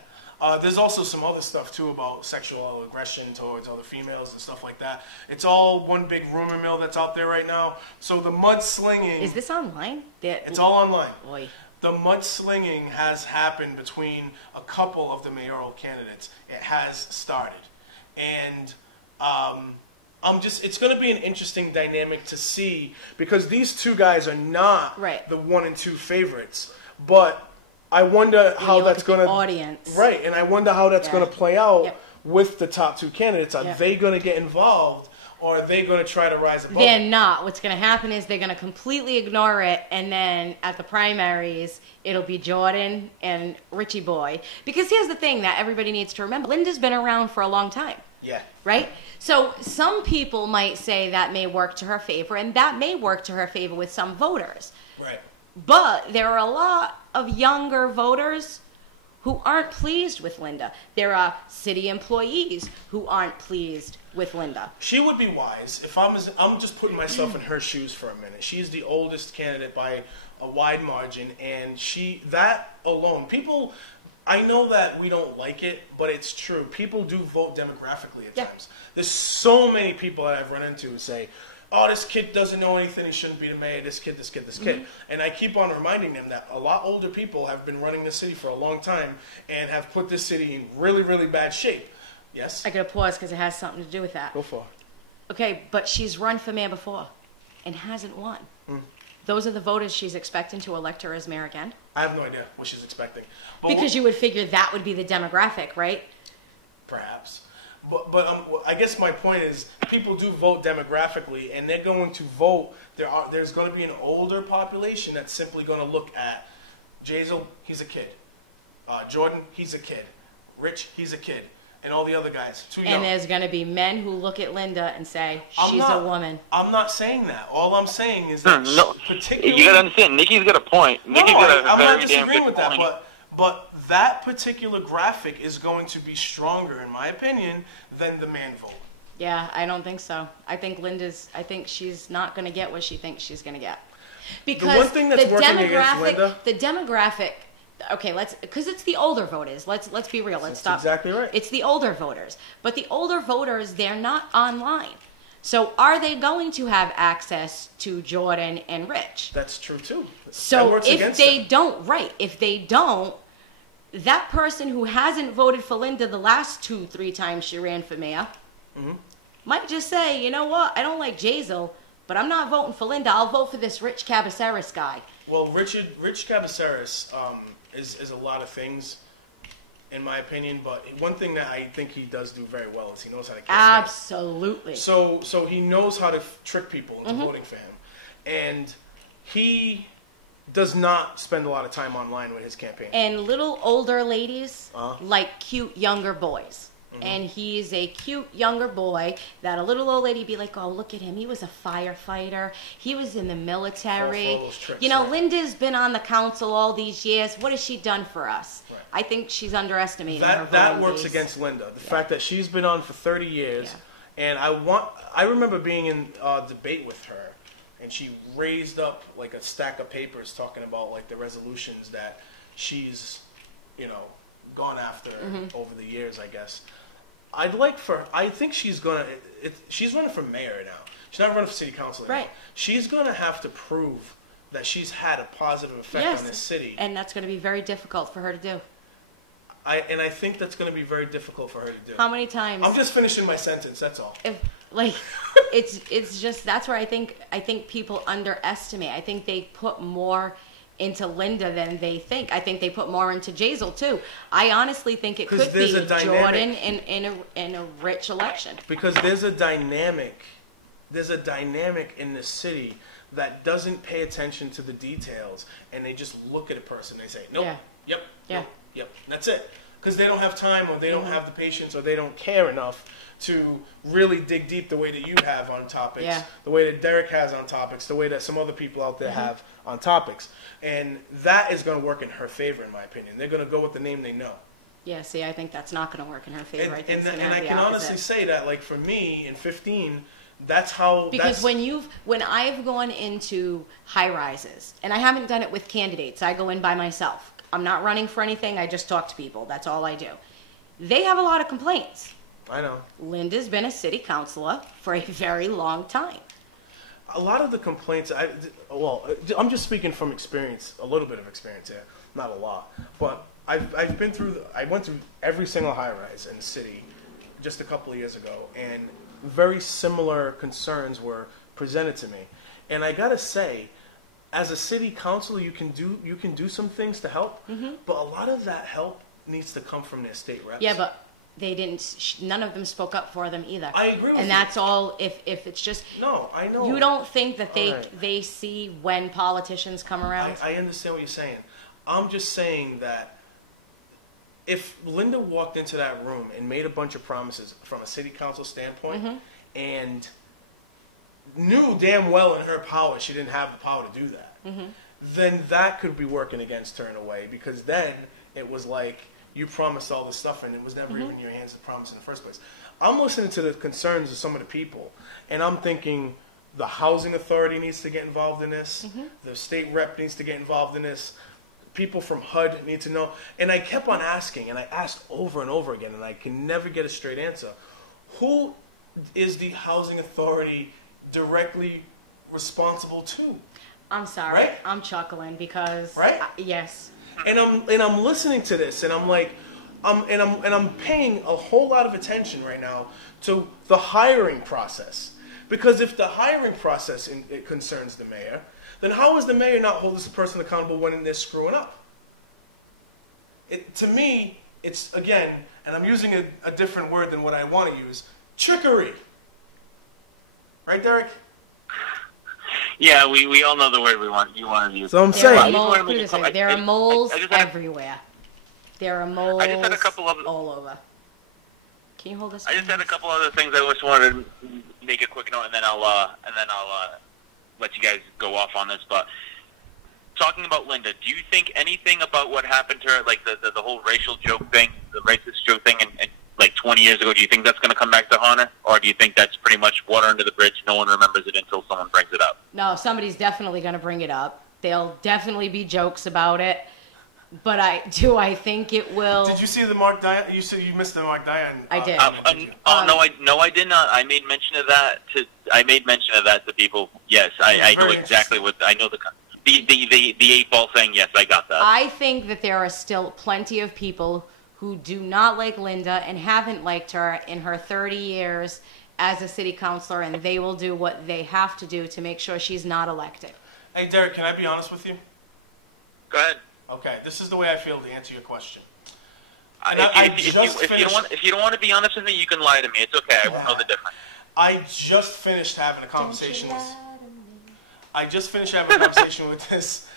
There's also some other stuff, too, about sexual aggression towards other females and stuff like that. It's all one big rumor mill that's out there right now. So the mudslinging... Is this online? It's all online. Boy. The mudslinging has happened between a couple of the mayoral candidates. It has started. And it's going to be an interesting dynamic to see because these two guys are not the 1 and 2 favorites. But... I wonder how that's going to audience, right, and I wonder how that's going to play out with the top 2 candidates. Are they going to get involved, or are they going to try to rise above? They're not. What's going to happen is they're going to completely ignore it, and then at the primaries, it'll be Jordan and Richie Boy. Because here's the thing that everybody needs to remember: Linda's been around for a long time. Yeah. Right? So some people might say that may work to her favor, and that may work to her favor with some voters. Right. But there are a lot of younger voters who aren't pleased with Linda. There are city employees who aren't pleased with Linda. She would be wise if I'm just putting myself in her shoes for a minute. She's the oldest candidate by a wide margin, and that alone, people, I know that we don't like it, but it's true. People do vote demographically at times. There's so many people that I've run into who say, oh, this kid doesn't know anything, he shouldn't be the mayor, this kid. And I keep on reminding them that a lot older people have been running the city for a long time and have put this city in really, really bad shape. Yes? I got to pause because it has something to do with that. Go for it. Okay, but she's run for mayor before and hasn't won. Those are the voters she's expecting to elect her as mayor again? I have no idea what she's expecting. But because you would figure that would be the demographic, right? Perhaps. But I guess my point is people do vote demographically, and they're going to vote. There's going to be an older population that's simply going to look at Jazel, he's a kid. Jordan, he's a kid. Rich, he's a kid. And all the other guys, too young. And there's going to be men who look at Linda and say, she's a woman. I'm not saying that. All I'm saying is that particularly... You got to understand, Nikki's got a point. I'm not disagreeing with that, but that particular graphic is going to be stronger, in my opinion, than the man vote. Yeah, I don't think so. I think she's not going to get what she thinks she's going to get. Because the one thing that's working against Linda... The demographic... Okay, because it's the older voters. Let's be real. Let's stop. Exactly right. It's the older voters. But the older voters, they're not online. So are they going to have access to Jordan and Rich? That's true, too. So if they don't, that person who hasn't voted for Linda the last 2-3 times she ran for mayor might just say, you know what, I don't like Jazel, but I'm not voting for Linda. I'll vote for this Rich Cabaceres guy. Well, Rich Cabaceres is a lot of things, in my opinion, but one thing that I think he does do very well is he knows how to kiss Absolutely. So he knows how to trick people into voting for him. and he does not spend a lot of time online with his campaign. And little older ladies like cute younger boys. And he's a cute younger boy that a little old lady be like, oh, look at him. He was a firefighter. He was in the military. Trips, you know, right? Linda's been on the council all these years. What has she done for us? Right. I think she's underestimating her voting That works base. against Linda. The fact that she's been on for 30 years. Yeah. And I remember being in a debate with her. And she raised up like a stack of papers talking about like the resolutions that she's, you know, gone after over the years, I guess. I think she's she's running for mayor now. She's not running for city council anymore. Right. She's gonna have to prove that she's had a positive effect on this city. And that's going to be very difficult for her to do. I think that's going to be very difficult for her to do. How many times? I'm just finishing my sentence. That's all. It's just that's where I think people underestimate. I think they put more into Linda than they think. I think they put more into Jazel too. I honestly think it could be Jordan in a rich election. Because there's a dynamic in this city that doesn't pay attention to the details, and they just look at a person and they say, nope, yep, nope, yep, that's it. Because they don't have time, or they don't have the patience, or they don't care enough to really dig deep the way that you have on topics, the way that Derek has on topics, the way that some other people out there have on topics. And that is going to work in her favor, in my opinion. They're going to go with the name they know. Yeah, see, I think that's not going to work in her favor. I think and I can honestly say that, like, for me, in 15, that's how... Because when I've gone into high-rises, and I haven't done it with candidates, I go in by myself. I'm not running for anything, I just talk to people. That's all I do. They have a lot of complaints. I know. Linda's been a city councilor for a very long time. A lot of the complaints, I'm just speaking from experience, a little bit of experience here, not a lot. But I went through every single high-rise in the city just a couple of years ago, and very similar concerns were presented to me. And I gotta say, as a city councilor, you can do some things to help, but a lot of that help needs to come from their state reps. Yeah, but they didn't. None of them spoke up for them either. I agree with you. And that's all. If it's just no, I know. You don't think that they see when politicians come around? I understand what you're saying. I'm just saying that if Linda walked into that room and made a bunch of promises from a city council standpoint, and knew damn well in her power she didn't have the power to do that, then that could be working against her in a way, because then it was like you promised all this stuff and it was never even in your hands to promise in the first place. I'm listening to the concerns of some of the people, and I'm thinking the housing authority needs to get involved in this, the state rep needs to get involved in this, people from HUD need to know. And I kept on asking, and I asked over and over again, and I can never get a straight answer. Who is the housing authority directly responsible to? I'm sorry, right? I'm chuckling because yes. And I'm listening to this, and I'm like, I'm paying a whole lot of attention right now to the hiring process, because if the hiring process it concerns the mayor, then how is the mayor not holding this person accountable when they're screwing up? To me, it's, again, and I'm using a different word than what I want to use, trickery. Right, Derek? Yeah, we all know the word you want to use. So I'm saying. There are moles everywhere. There are moles all over. Can you hold this? I just had a couple other things I just wanted to make a quick note, and then I'll let you guys go off on this. But talking about Linda, do you think anything about what happened to her, like the whole racial joke thing, the racist joke thing, and like 20 years ago, do you think that's going to come back to haunt her? Or do you think that's pretty much water under the bridge, no one remembers it until someone brings it up? No, somebody's definitely going to bring it up. There'll definitely be jokes about it. But I think it will. Did you see the Mark Diane? You said you missed the Mark Diane. I did. No, I did not. I made mention of that to people. Yes, I know exactly what I know. The 8-ball thing. Yes, I got that. I think that there are still plenty of people who do not like Linda and haven't liked her in her 30 years as a city councilor, and they will do what they have to do to make sure she's not elected. Hey, Derek, can I be honest with you? Go ahead. Okay, this is the way I feel to answer your question. If you don't want to be honest with me, you can lie to me. It's okay. I won't know the difference. I just finished having a conversation with... I just finished having a conversation with this.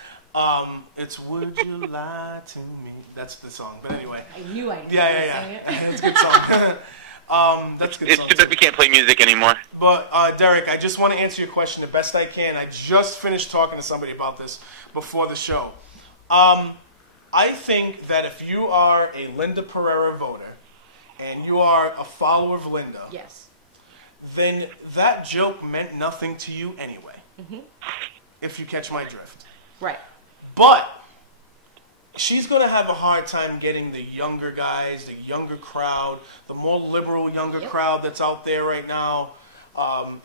It's Would You Lie to Me? That's the song. But anyway. I knew I knew Yeah. It's a good song. That's a good song. It's too bad we can't play music anymore. But, Derek, I just want to answer your question the best I can. I just finished talking to somebody about this before the show. I think that if you are a Linda Pereira voter and you are a follower of Linda, yes, then that joke meant nothing to you anyway. Mm-hmm. If you catch my drift. Right. But she's going to have a hard time getting the younger guys, the younger crowd, the more liberal younger crowd that's out there right now.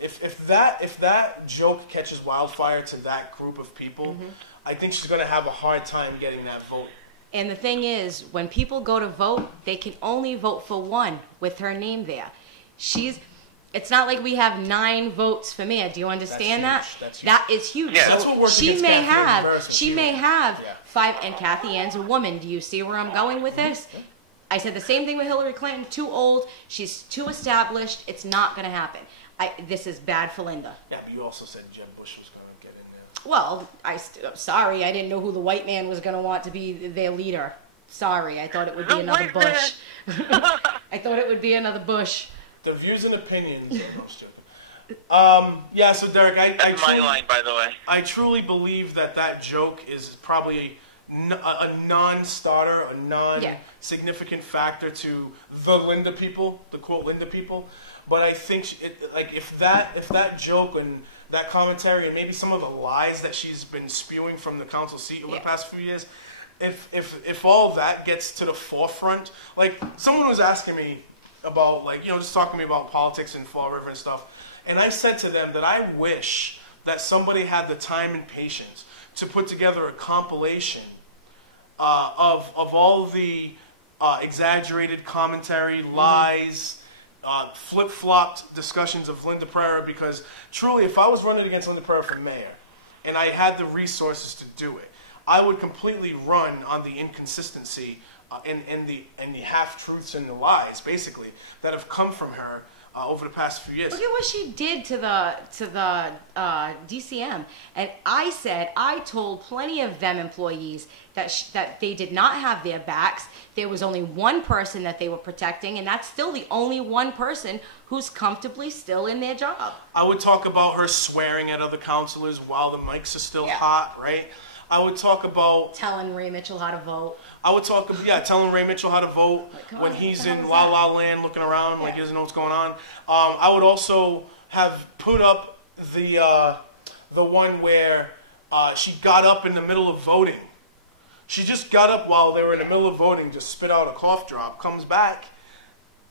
If that joke catches wildfire to that group of people, I think she's going to have a hard time getting that vote. And the thing is, when people go to vote, they can only vote for one with her name there. It's not like we have 9 votes for mayor. Do you understand that? That's huge. That is huge. Yeah. So That's what works she against may Kathy have 5, and Kathy Ann's a woman. Do you see where I'm going with this? I said the same thing with Hillary Clinton. Too old. She's too established. It's not going to happen. This is bad for Linda. Yeah, but you also said Jeb Bush was going to get in there. Well, I'm sorry. I didn't know who the white man was going to want to be their leader. Sorry. I thought it would be another Bush. I thought it would be another Bush. The views and opinions are most stupid. Yeah, so Derek, That's my line, by the way. I truly believe that joke is probably a non-starter, a non-significant factor to the Linda people, the quote Linda people. But I think if that joke and that commentary and maybe some of the lies that she's been spewing from the council seat over the past few years, if all that gets to the forefront, like someone was asking me about, just talking to me about politics in Fall River and stuff. And I said to them that I wish that somebody had the time and patience to put together a compilation of all the exaggerated commentary, lies, flip-flopped discussions of Linda Pereira, because truly, if I was running against Linda Pereira for mayor and I had the resources to do it, I would completely run on the inconsistency and the half-truths and the lies, basically, that have come from her over the past few years. Look at what she did to the DCM. And I told plenty of them employees that they did not have their backs. There was only one person that they were protecting, and that's still the only one person who's comfortably still in their job. I would talk about her swearing at other councilors while the mics are still hot, right? I would talk about telling Ray Mitchell how to vote. I would talk, telling Ray Mitchell how to vote when he's in La La Land looking around like he doesn't know what's going on. I would also have put up the one where she got up in the middle of voting. She just got up while they were in the middle of voting, just spit out a cough drop, comes back,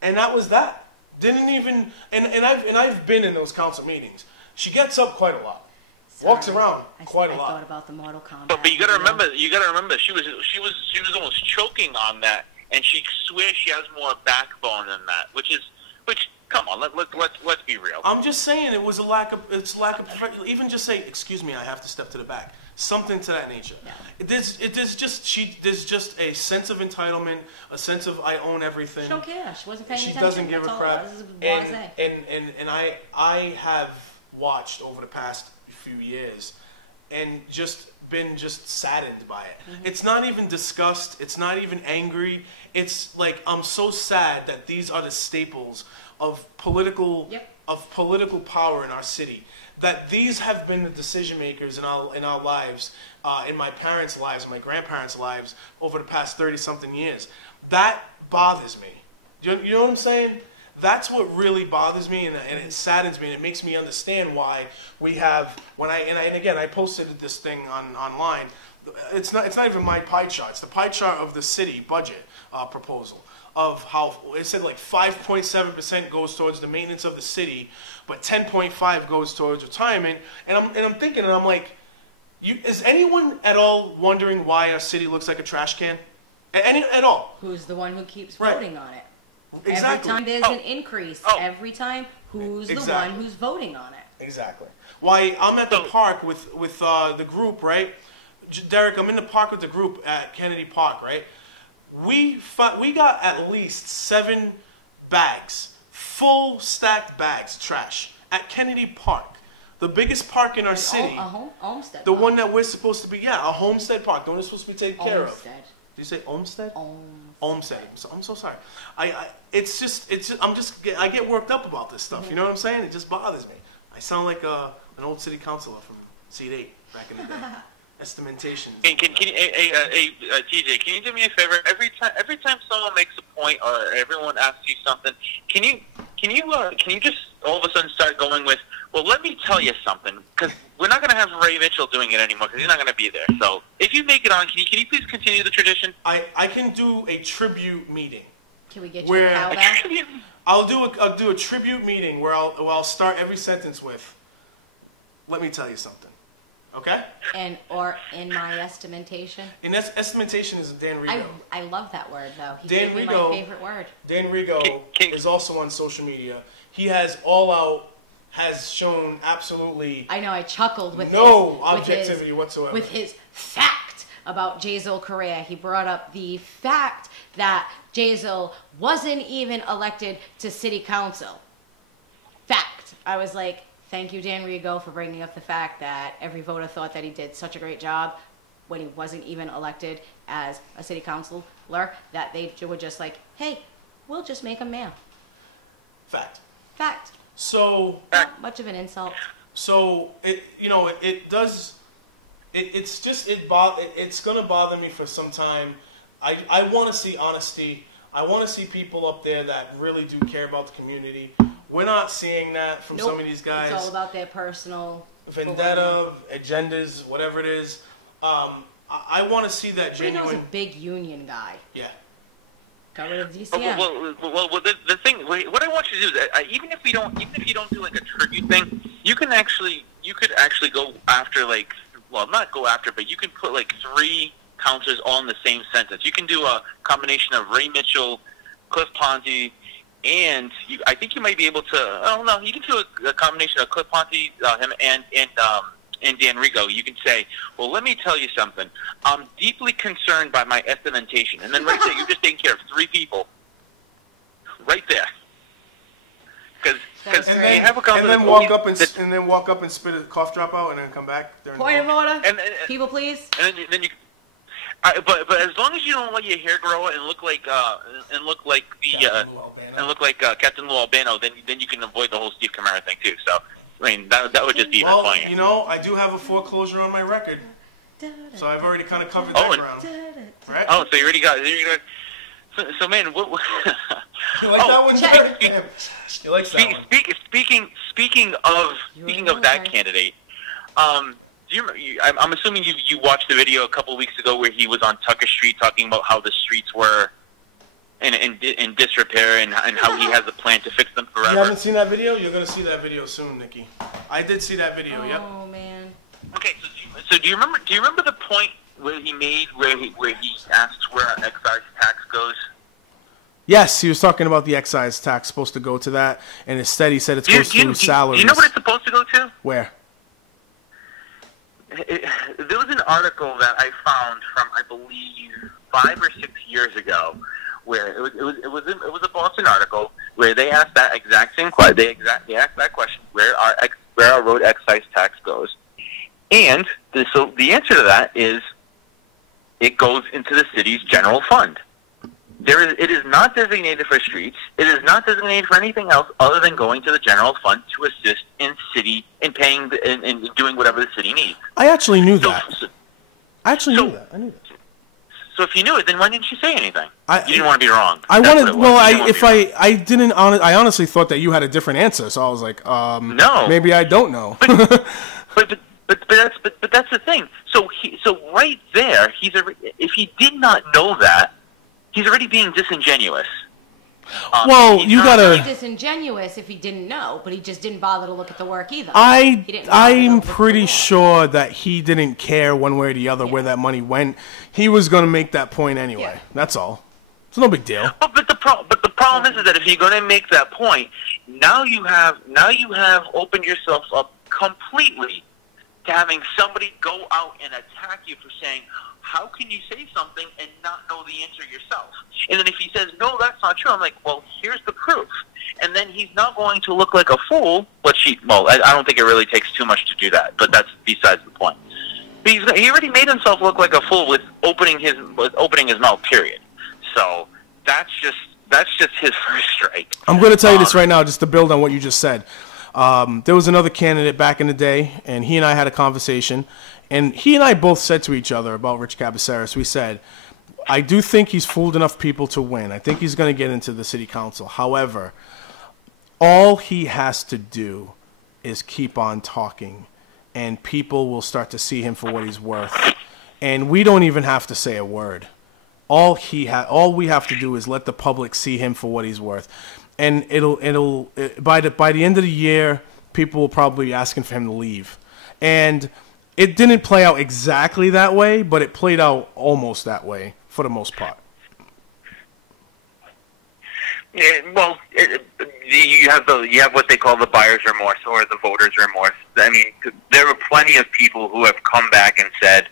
and that was that. Didn't even I've been in those council meetings. She gets up quite a lot. Walks around quite a lot. I thought about the Mortal Kombat. But you got to remember. You got to remember. She was almost choking on that, and she swears she has more backbone than that. Which come on, let's be real. I'm just saying it was lack of professional. Even just say, excuse me, I have to step to the back. Something to that nature. Yeah. There's just a sense of entitlement, a sense of I own everything. She don't care. She wasn't paying attention. She doesn't give a crap. And I have watched over the past few years and just been saddened by it. Mm-hmm. It's not even disgust, it's not even angry, it's like I'm so sad that these are the staples of political power in our city, that these have been the decision makers in our lives, in my parents' lives, my grandparents' lives over the past 30-something years. That bothers me. You know what I'm saying? That's what really bothers me, and it saddens me, and it makes me understand why we have, I posted this thing online. It's not even my pie chart. It's the pie chart of the city budget proposal of how it said 5.7% goes towards the maintenance of the city, but 10.5 goes towards retirement. And I'm thinking, and I'm like, is anyone at all wondering why our city looks like a trash can? At all? Who's the one who keeps voting on it? Exactly. Every time there's an increase, every time, who's the one who's voting on it? Exactly. Why, I'm at the park with the group, right? Derek, I'm in the park with the group at Kennedy Park, right? We got at least 7 bags, full stacked bags, trash, at Kennedy Park, The biggest park in our city. Olmsted. The one that we're supposed to be, a Homestead Park. The one we're supposed to be taken care of. Olmsted. Did you say Olmsted? Olmsted. I'm so sorry. I get worked up about this stuff. You know what I'm saying? It just bothers me. I sound like an old city councilor from Seat 8 back in the day. Estimentation. Can you, TJ, can you do me a favor? Every time someone makes a point or everyone asks you something, can you just all of a sudden start going with, well, let me tell you something, because we're not going to have Ray Mitchell doing it anymore because he's not going to be there. So if you make it on, can you please continue the tradition? I can do a tribute meeting. Can we get you a cow back? I'll do a tribute meeting where I'll start every sentence with, let me tell you something. Okay? Or in my estimentation. In estimentation is Dan Rigo. I love that word though. He Dan gave me Rigo, my favorite word. Dan Rigo is also on social media. He has shown absolutely. I know. I chuckled with no objectivity whatsoever. With his fact about Jazel Correa, he brought up the fact that Jazel wasn't even elected to city council. Fact. I was like, thank you, Dan Rigo, for bringing up the fact that every voter thought that he did such a great job when he wasn't even elected as a city councilor, that they were just like, hey, we'll just make him mayor. Fact. So not much of an insult. So it's gonna bother me for some time. I want to see honesty. I want to see people up there that really do care about the community. We're not seeing that from some of these guys. It's all about their personal vendetta, agendas, whatever it is. I want to see that genuine. Reno's a big union guy. Yeah. Got rid of DCM. Well, the thing, what I want you to do is, even if you don't do like a tribute thing, you could actually go after not go after, but you can put like 3 councilors all in the same sentence. You can do a combination of Ray Mitchell, Cliff Ponte, and I think you might be able to. I don't know. You can do a combination of Cliff Ponte, him, and Dan Rigo. You can say, "Well, let me tell you something. I'm deeply concerned by my estimentation," and then right there, you're just taking care of 3 people. Right there. Because you have a and then walk up and spit a cough drop out, and then come back. Point of order. People, please. And then you. But as long as you don't let your hair grow and look like Captain Lou Albano, then you can avoid the whole Steve Kamara thing too. So I mean that would just be even funnier. You know, I do have a foreclosure on my record, so I've already kind of covered that ground. Right? Oh, so you already got. So man, what? You like that one, Jared? You like that one? Speaking of that candidate, I'm assuming you watched the video a couple of weeks ago where he was on Tucker Street talking about how the streets were in disrepair and how he has a plan to fix them forever. You haven't seen that video? You're gonna see that video soon, Nikki. I did see that video. Yep. Oh man. Okay, so do you remember the point where he made where he asks where our excise tax goes? Yes, he was talking about the excise tax supposed to go to that, and instead he said it's supposed to salaries. Do you know what it's supposed to go to? Where? There was an article that I found from, I believe, 5 or 6 years ago, where it was a Boston article where they asked that exact same question. They asked that question: where our road excise tax goes, and so the answer to that is it goes into the city's general fund. It is not designated for streets. It is not designated for anything else other than going to the general fund to assist in paying in doing whatever the city needs. I actually knew that. I knew that. So if you knew it, then why didn't you say anything? You didn't want to be wrong. I honestly thought that you had a different answer, so I was like, no, maybe I don't know. But that's the thing. So right there, if he did not know that, he's already being disingenuous. You gotta be disingenuous if he didn't know, but he just didn't bother to look at the work either. I'm pretty sure that he didn't care one way or the other where that money went. He was gonna make that point anyway. Yeah. That's all. It's no big deal. But the problem is that if you're gonna make that point, now you have opened yourself up completely to having somebody go out and attack you for saying, how can you say something and not know the answer yourself? And then if he says, no, that's not true, I'm like, well, here's the proof. And then he's not going to look like a fool, I don't think it really takes too much to do that, but that's besides the point. But he already made himself look like a fool with opening his mouth, period. So that's just his first strike. I'm going to tell you this right now, just to build on what you just said. There was another candidate back in the day, and he and I had a conversation, and he and I both said to each other about Rich Cabaceres, we said, I do think he's fooled enough people to win. I think he's going to get into the city council. However, all he has to do is keep on talking, and people will start to see him for what he's worth. And we don't even have to say a word. All we have to do is let the public see him for what he's worth. And by the end of the year, people will probably be asking for him to leave. And it didn't play out exactly that way, but it played out almost that way for the most part. Yeah, well, you have what they call the buyer's remorse or the voter's remorse. I mean, there were plenty of people who have come back and said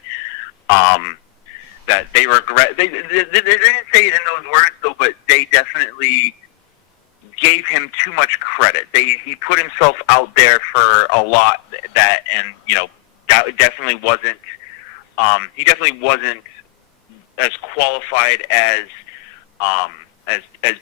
that they regret. They didn't say it in those words, though, but they definitely gave him too much credit. He put himself out there for a lot that definitely wasn't. He definitely wasn't as qualified as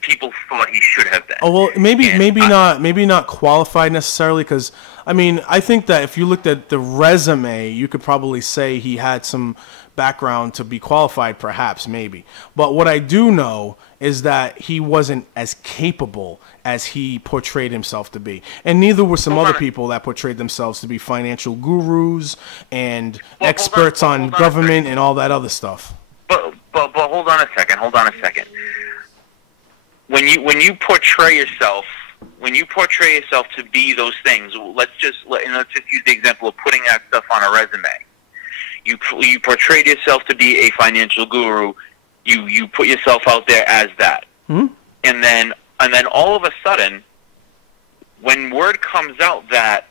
people thought he should have been. Oh well, maybe not qualified necessarily, because I mean, I think that if you looked at the resume, you could probably say he had some background to be qualified, perhaps, maybe. But what I do know is that he wasn't as capable as he portrayed himself to be. And neither were some other people that portrayed themselves to be financial gurus and experts on government and all that other stuff. But hold on a second. When you portray yourself to be those things, let's just use the example of putting that stuff on a resume. You portrayed yourself to be a financial guru. You put yourself out there as that, and then all of a sudden, when word comes out that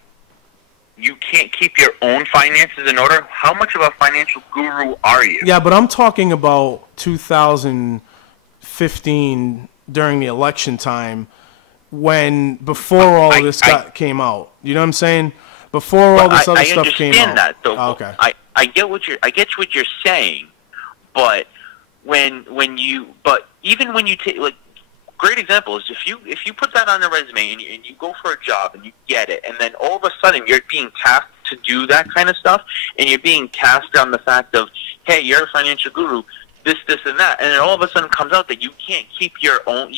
you can't keep your own finances in order, how much of a financial guru are you? Yeah, but I'm talking about 2015 during the election time, before all of this came out. You know what I'm saying? Before all this other stuff came out. I understand that, though. Oh, okay. I get what you're saying, but even when you take, like, great example is if you put that on a resume and you go for a job and you get it, and then all of a sudden you're being tasked to do that kind of stuff, and you're being tasked on the fact of, hey, you're a financial guru, this and that, and then all of a sudden comes out that you can't keep your own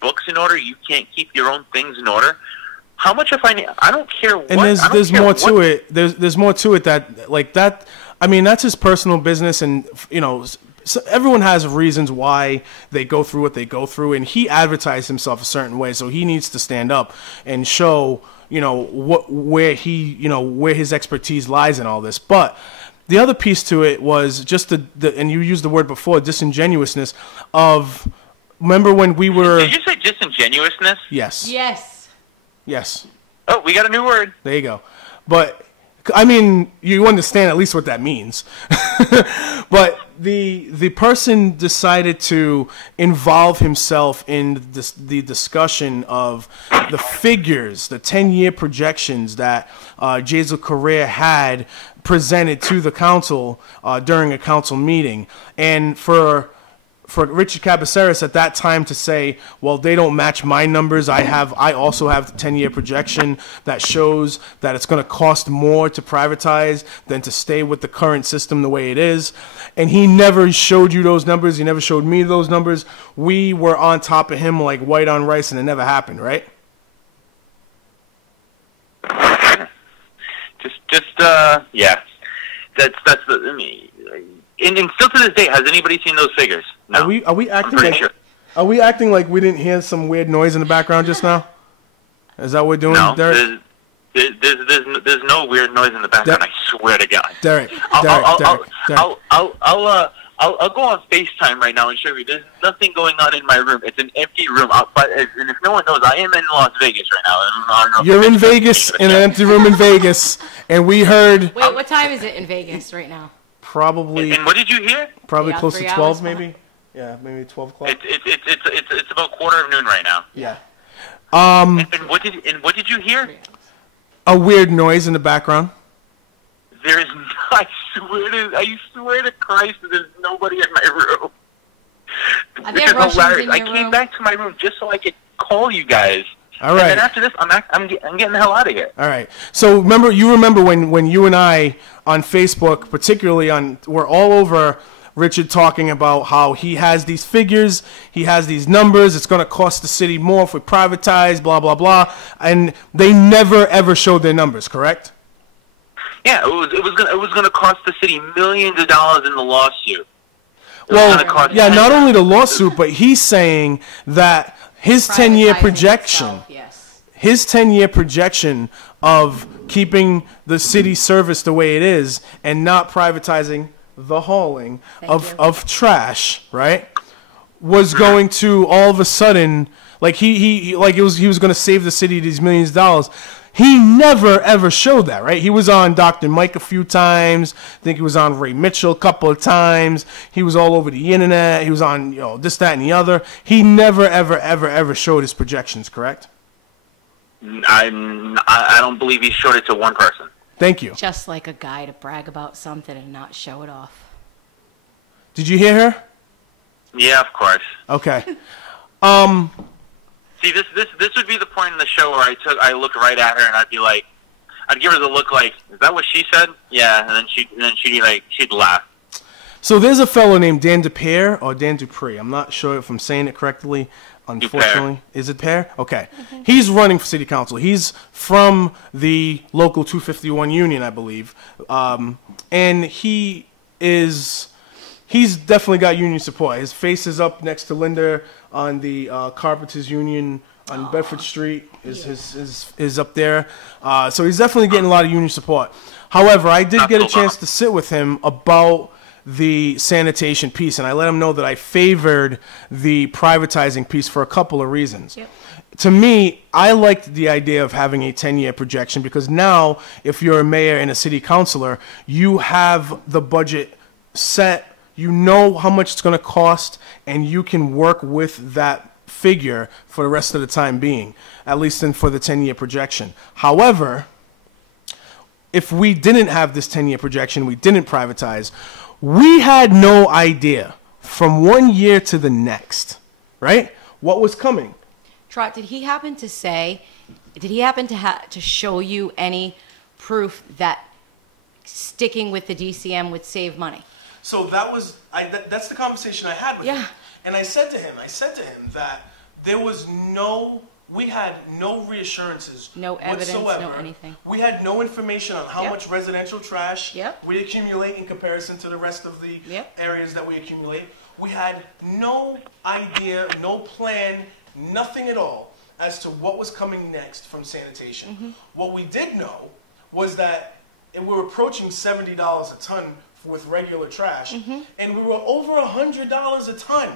books in order, you can't keep your own things in order. How much of I don't care what. And there's more to it. There's more to it that, like, that. I mean, that's his personal business, and so everyone has reasons why they go through what they go through, and he advertised himself a certain way, so he needs to stand up and show where his expertise lies in all this. But the other piece to it was just and you used the word before, disingenuousness of. Remember when we were? Did you say disingenuousness? Yes. Yes. Oh, we got a new word. There you go. But I mean, you understand at least what that means. But the person decided to involve himself in the discussion of the figures, the 10-year projections that Jazel Correa had presented to the council during a council meeting, and for Richard Cabaceres at that time to say, well, they don't match my numbers. I also have the 10-year projection that shows that it's going to cost more to privatize than to stay with the current system the way it is. And he never showed you those numbers. He never showed me those numbers. We were on top of him like white on rice, and it never happened, right? Yeah. That's the. I mean, and still to this day, has anybody seen those figures? No. Are we acting like we didn't hear some weird noise in the background just now? Is that what we're doing, no, Derek? There's no weird noise in the background. I swear to God. Derek. I'll I'll go on FaceTime right now and show you. There's nothing going on in my room. It's an empty room. But and if no one knows, I am in Las Vegas right now. I don't know. You're in Vegas, in an empty room in Vegas, and we heard. Wait, what time is it in Vegas right now? Probably. And what did you hear? Probably close to 12, maybe. Yeah, maybe 12 o'clock. It's about 12:45 right now. Yeah. And what did you hear? A weird noise in the background. There's, I swear to Christ, there's nobody in my room. Are there Russians in your room? I came back to my room just so I could call you guys. All right. And then after this, I'm getting the hell out of here. All right. So you remember when you and I on Facebook, particularly we're all over Richard talking about how he has these figures, he has these numbers, it's going to cost the city more if we privatize, blah, blah, blah. And they never, ever showed their numbers, correct? Yeah, it was going to cost the city millions of dollars in the lawsuit. Well, yeah, not only the lawsuit, but he's saying that his 10-year projection, itself, yes. his 10-year projection of keeping the city service the way it is and not privatizing the hauling of trash, right, was going to all of a sudden, like he was going to save the city these millions of dollars. He never, ever showed that, right? He was on Dr. Mike a few times. I think he was on Ray Mitchell a couple of times. He was all over the internet. He was on, this, that, and the other. He never, ever, ever, ever showed his projections, correct? I don't believe he showed it to one person. Thank you. Just like a guy to brag about something and not show it off. Did you hear her? Yeah, of course. Okay. See, this would be the point in the show where I looked right at her and I'd give her the look like, is that what she said? Yeah, and then she'd laugh. So there's a fellow named Dan Dupere or Dan Dupree. I'm not sure if I'm saying it correctly. Unfortunately, Dupere. Is it Pear? Okay. He's running for city council. He's from the local 251 union, I believe, and he's definitely got union support. His face is up next to Linda on the Carpenters Union on Bedford Street is up there. So he's definitely getting a lot of union support. However, I did get a chance to sit with him about the sanitation piece, and I let him know that I favored the privatizing piece for a couple of reasons. Yep. To me, I liked the idea of having a 10-year projection because now, if you're a mayor and a city councilor, you have the budget set. You know how much it's going to cost, and you can work with that figure for the rest of the time being, at least for the 10-year projection. However, if we didn't have this 10-year projection, we didn't privatize, we had no idea from one year to the next, right, what was coming. Trot, did he happen to show you any proof that sticking with the DCM would save money? So that's the conversation I had with him. And I said to him that we had no reassurances no evidence, whatsoever. no anything. We had no information on how much residential trash Yep. we accumulate in comparison to the rest of the Yep. areas that we accumulate. We had no idea, no plan, nothing at all as to what was coming next from sanitation. Mm-hmm. What we did know was that we're approaching $70 a ton with regular trash, Mm-hmm. and we were over $100 a ton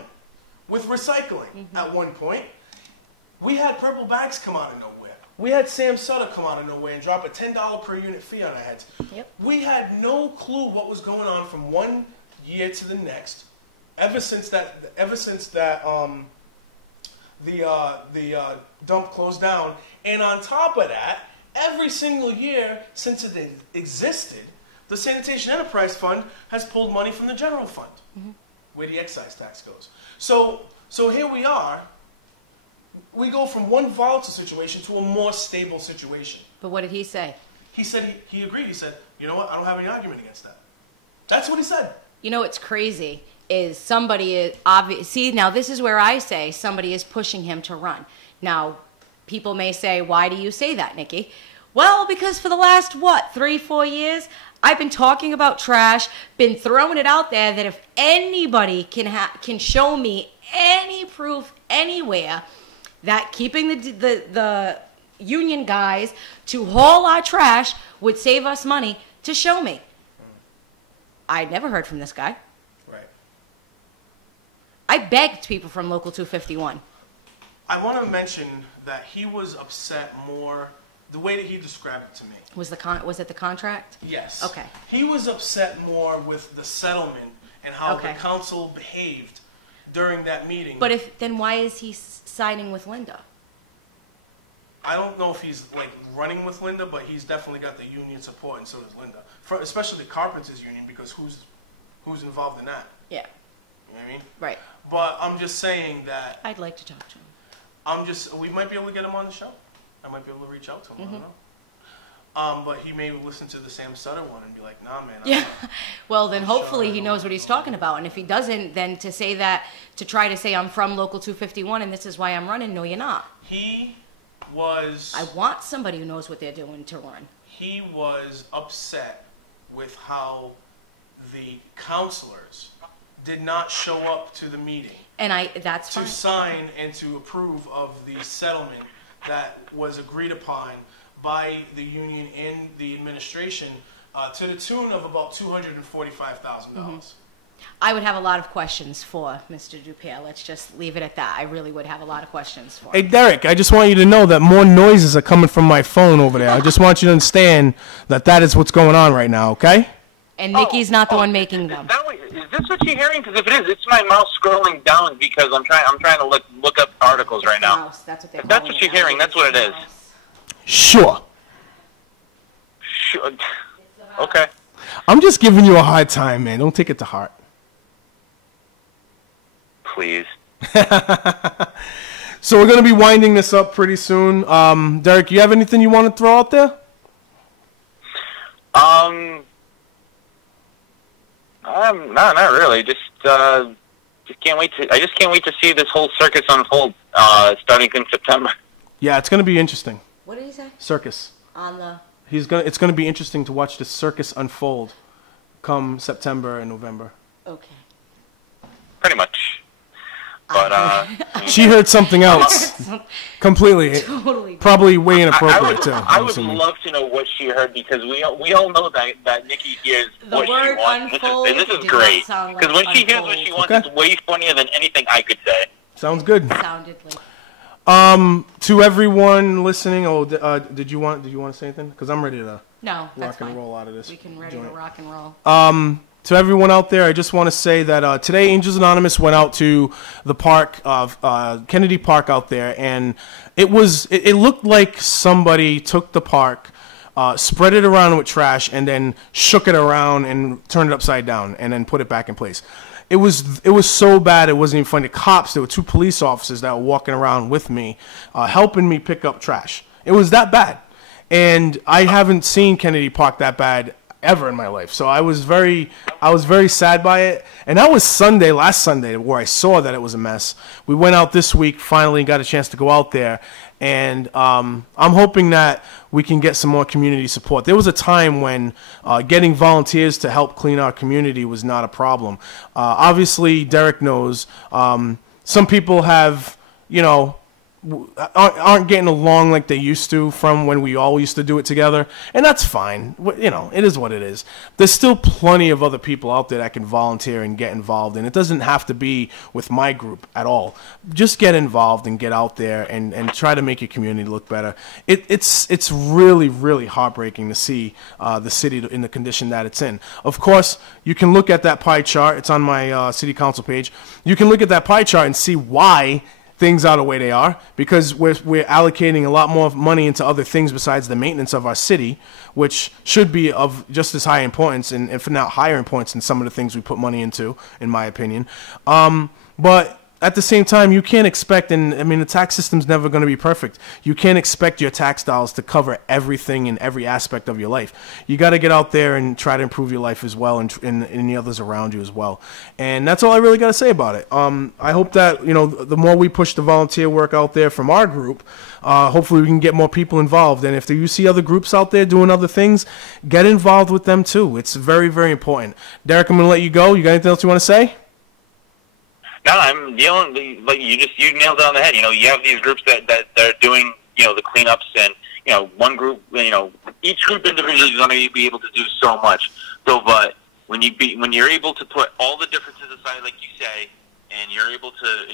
with recycling Mm-hmm. at one point. We had Purple Bags come out of nowhere. We had Sam Sutter come out of nowhere and drop a $10 per unit fee on our heads. Yep. We had no clue what was going on from one year to the next. Ever since the dump closed down, and on top of that, every single year since it existed, the Sanitation Enterprise Fund has pulled money from the general fund, where the excise tax goes. So here we are. We go from one volatile situation to a more stable situation. But what did he say? He said he agreed. He said, you know what, I don't have any argument against that. That's what he said. You know what's crazy is somebody is obvious. See, now this is where I say somebody is pushing him to run. Now, people may say, why do you say that, Nikki? Well, because for the last, 3-4 years, I've been talking about trash, been throwing it out there that if anybody can show me any proof anywhere that keeping the union guys to haul our trash would save us money, to show me. I never heard from this guy. Right. I begged people from Local 251. I want to mention that he was upset more the way that he described it to me. Was it the contract? Yes. Okay. He was upset more with the settlement and how the council behaved during that meeting. But then why is he siding with Linda? I don't know if he's like running with Linda, but he's definitely got the union support, and so does Linda. Especially the carpenters union, because who's involved in that? Yeah. You know what I mean? Right. But I'm just saying that I'd like to talk to him. we might be able to get him on the show. I might be able to reach out to him. I don't know. But he may listen to the Sam Sutter one and be like, nah, man. Yeah. Well, then hopefully he knows what he's talking about. And if he doesn't, then to try to say I'm from Local 251 and this is why I'm running, no, you're not. I want somebody who knows what they're doing to run. He was upset with how the counselors did not show up to the meeting. And that's fine. To sign and to approve of the settlement that was agreed upon by the union and the administration to the tune of about $245,000. I would have a lot of questions for Mr. Dupere. Let's just leave it at that. I really would have a lot of questions for him. Hey, Derek, I just want you to know that more noises are coming from my phone over there. I just want you to understand that is what's going on right now, okay? And Nikki's not the one making them. Is this what you're hearing? Because if it is, it's my mouse scrolling down because I'm trying to look up articles right now. That's if that's what you're hearing, that's what it is. Sure. Okay. I'm just giving you a hard time, man. Don't take it to heart. Please. So we're going to be winding this up pretty soon. Derek, you have anything you want to throw out there? Not really. Just can't wait to. I just can't wait to see this whole circus unfold, starting in September. Yeah, it's going to be interesting. What did he say? Circus. It's going to be interesting to watch the circus unfold come September and November. Okay. Pretty much. But she heard something else. Completely. Totally. Probably way inappropriate too. I would love to know what she heard because we all know that Nikki hears what she wants. And this is great. Because when she hears what she wants, it's way funnier than anything I could say. Sounds good. Sounded like. To everyone listening, did you want to say anything? Because I'm ready to rock and roll out of this. We can ready to rock and roll. To everyone out there, I just want to say that today Angels Anonymous went out to the park of Kennedy Park out there, and it looked like somebody took the park, spread it around with trash, and then shook it around and turned it upside down, and then put it back in place. It was so bad it wasn't even funny. The cops, there were 2 police officers that were walking around with me, helping me pick up trash. It was that bad, and I haven't seen Kennedy Park that bad ever in my life. So I was very sad by it. And that was last Sunday, where I saw that it was a mess. We went out this week, finally got a chance to go out there. And I'm hoping that we can get some more community support. There was a time when getting volunteers to help clean our community was not a problem. Obviously, Derek knows some people have, aren't getting along like they used to from when we all used to do it together, and that's fine. It is what it is. There's still plenty of other people out there that can volunteer and get involved, and it doesn't have to be with my group at all. Just get involved and get out there and try to make your community look better. It's really, really heartbreaking to see the city in the condition that it's in. Of course, you can look at that pie chart. It's on my city council page. You can look at that pie chart and see why things are the way they are, because we're allocating a lot more money into other things besides the maintenance of our city, which should be of just as high importance and if not higher importance than some of the things we put money into, in my opinion. But at the same time, you can't expect, the tax system's never going to be perfect. You can't expect your tax dollars to cover everything in every aspect of your life. You got to get out there and try to improve your life as well, and the others around you as well. And that's all I really got to say about it. I hope that, the more we push the volunteer work out there from our group, hopefully we can get more people involved. And if you see other groups out there doing other things, get involved with them too. It's very, very important. Derek, I'm going to let you go. You got anything else you want to say? No, I'm dealing. Like you nailed it on the head. You have these groups that are doing the cleanups, and one group, each group individually is going to be able to do so much. So, but when you're able to put all the differences aside, like you say, and you're able to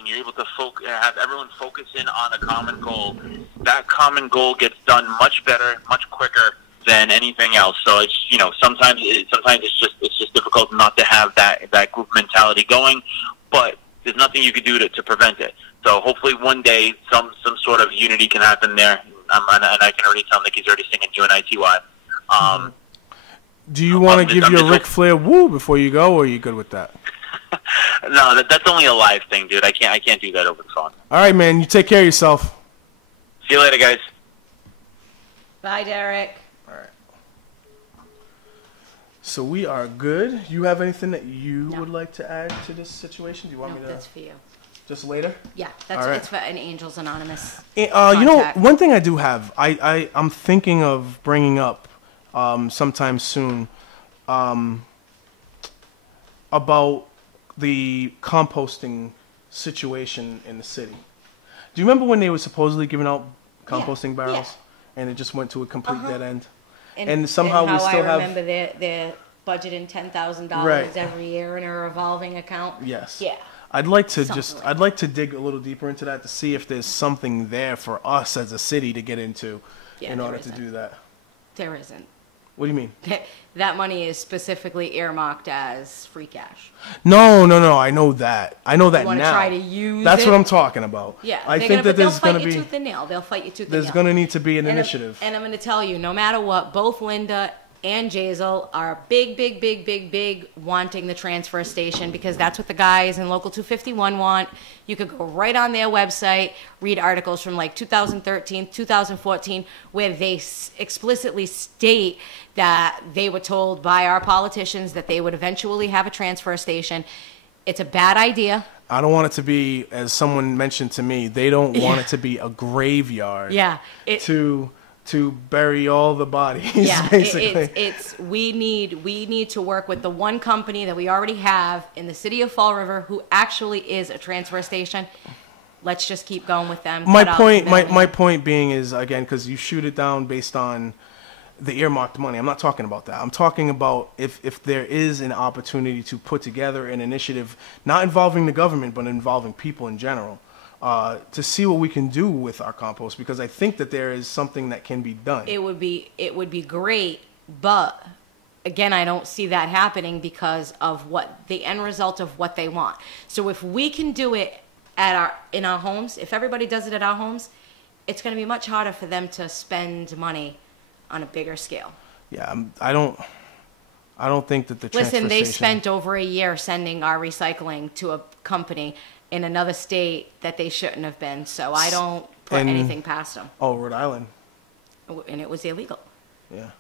have everyone focus in on a common goal, that common goal gets done much better, much quicker than anything else. So it's, you know, sometimes it's just difficult not to have that group mentality going, but there's nothing you can do to prevent it. So hopefully one day some sort of unity can happen there. And I can already tell Nick he's already singing UNITY. Do you want to give your Ric Flair woo before you go, or are you good with that? No, that's only a live thing, dude. I can't do that over the phone. All right, man. You take care of yourself. See you later, guys. Bye, Derek. All right. So we are good. You have anything that you would like to add to this situation? Do you want me to? That's for you. Just later? Yeah, that's right. It's for an Angels Anonymous. You know, one thing I do have, I'm thinking of bringing up sometime soon about the composting situation in the city. Do you remember when they were supposedly giving out composting barrels, and it just went to a complete dead end? And somehow we still have. I remember they're budgeting $10,000 every year in a revolving account. Yes. Yeah. I'd like to I'd like to dig a little deeper into that to see if there's something there for us as a city to get into in order to do that. There isn't. What do you mean? That money is specifically earmarked as free cash. No. I know that. I know that now. You want to try to use That's what I'm talking about. Yeah. I think that there's going to be. They'll fight you tooth and nail. They'll fight you tooth and nail. There's going to need to be an initiative. And I'm going to tell you, no matter what, both Linda and Jazel are big wanting the transfer station, because that's what the guys in Local 251 want. You could go right on their website, read articles from like 2013, 2014, where they explicitly state that they were told by our politicians that they would eventually have a transfer station. It's a bad idea. I don't want it to be, as someone mentioned to me, they don't want it to be a graveyard. Yeah. To bury all the bodies, basically. We need to work with the one company that we already have in the city of Fall River who actually is a transfer station. Let's just keep going with them. My point being is, again, because you shoot it down based on the earmarked money. I'm not talking about that. I'm talking about if there is an opportunity to put together an initiative, not involving the government, but involving people in general, to see what we can do with our compost, because I think that there is something that can be done. It would be great, but again, I don't see that happening because of what the end result of what they want. So if we can do it in our homes, if everybody does it at our homes, it's going to be much harder for them to spend money on a bigger scale. Yeah, I don't think that the transfer Listen, they station... spent over a year sending our recycling to a company in another state that they shouldn't have been, so I don't put anything past them. Oh, Rhode Island. And it was illegal. Yeah.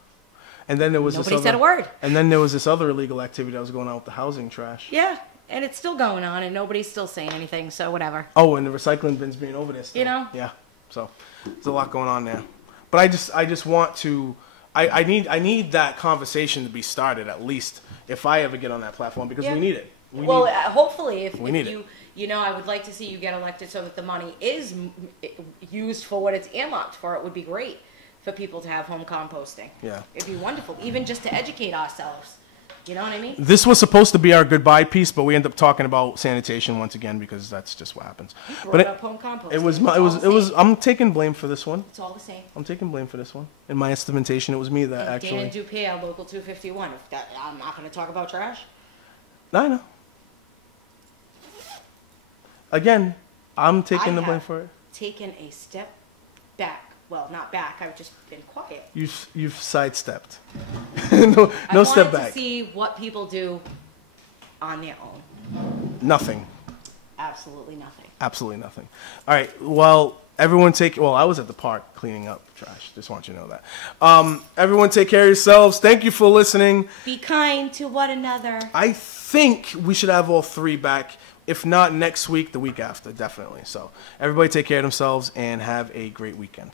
And then there was Nobody said a word. And then there was this other illegal activity that was going on with the housing trash. Yeah, and it's still going on, and nobody's still saying anything, so whatever. Oh, and the recycling bins being over there still. You know? Yeah. So there's a lot going on there. But I just want to... I need that conversation to be started, at least if I ever get on that platform, because we need it. Hopefully, if you... You know, I would like to see you get elected so that the money is used for what it's earmarked for. It would be great for people to have home composting. Yeah. It'd be wonderful, even just to educate ourselves. You know what I mean? This was supposed to be our goodbye piece, but we end up talking about sanitation once again, because that's just what happens. But up home composting. It was. I'm taking blame for this one. It's all the same. I'm taking blame for this one. In my estimation, it was me that actually. Dan Dupé, our Local 251. I'm not going to talk about trash. I know. Again, I'm taking the blame for it. Taken a step back. Well, not back. I've just been quiet. You've sidestepped. no step back. I want to see what people do on their own. Nothing. Absolutely nothing. Absolutely nothing. All right. Well, everyone I was at the park cleaning up trash. Just want you to know that. Everyone take care of yourselves. Thank you for listening. Be kind to one another. I think we should have all three back. If not next week, the week after, definitely. So everybody take care of themselves and have a great weekend.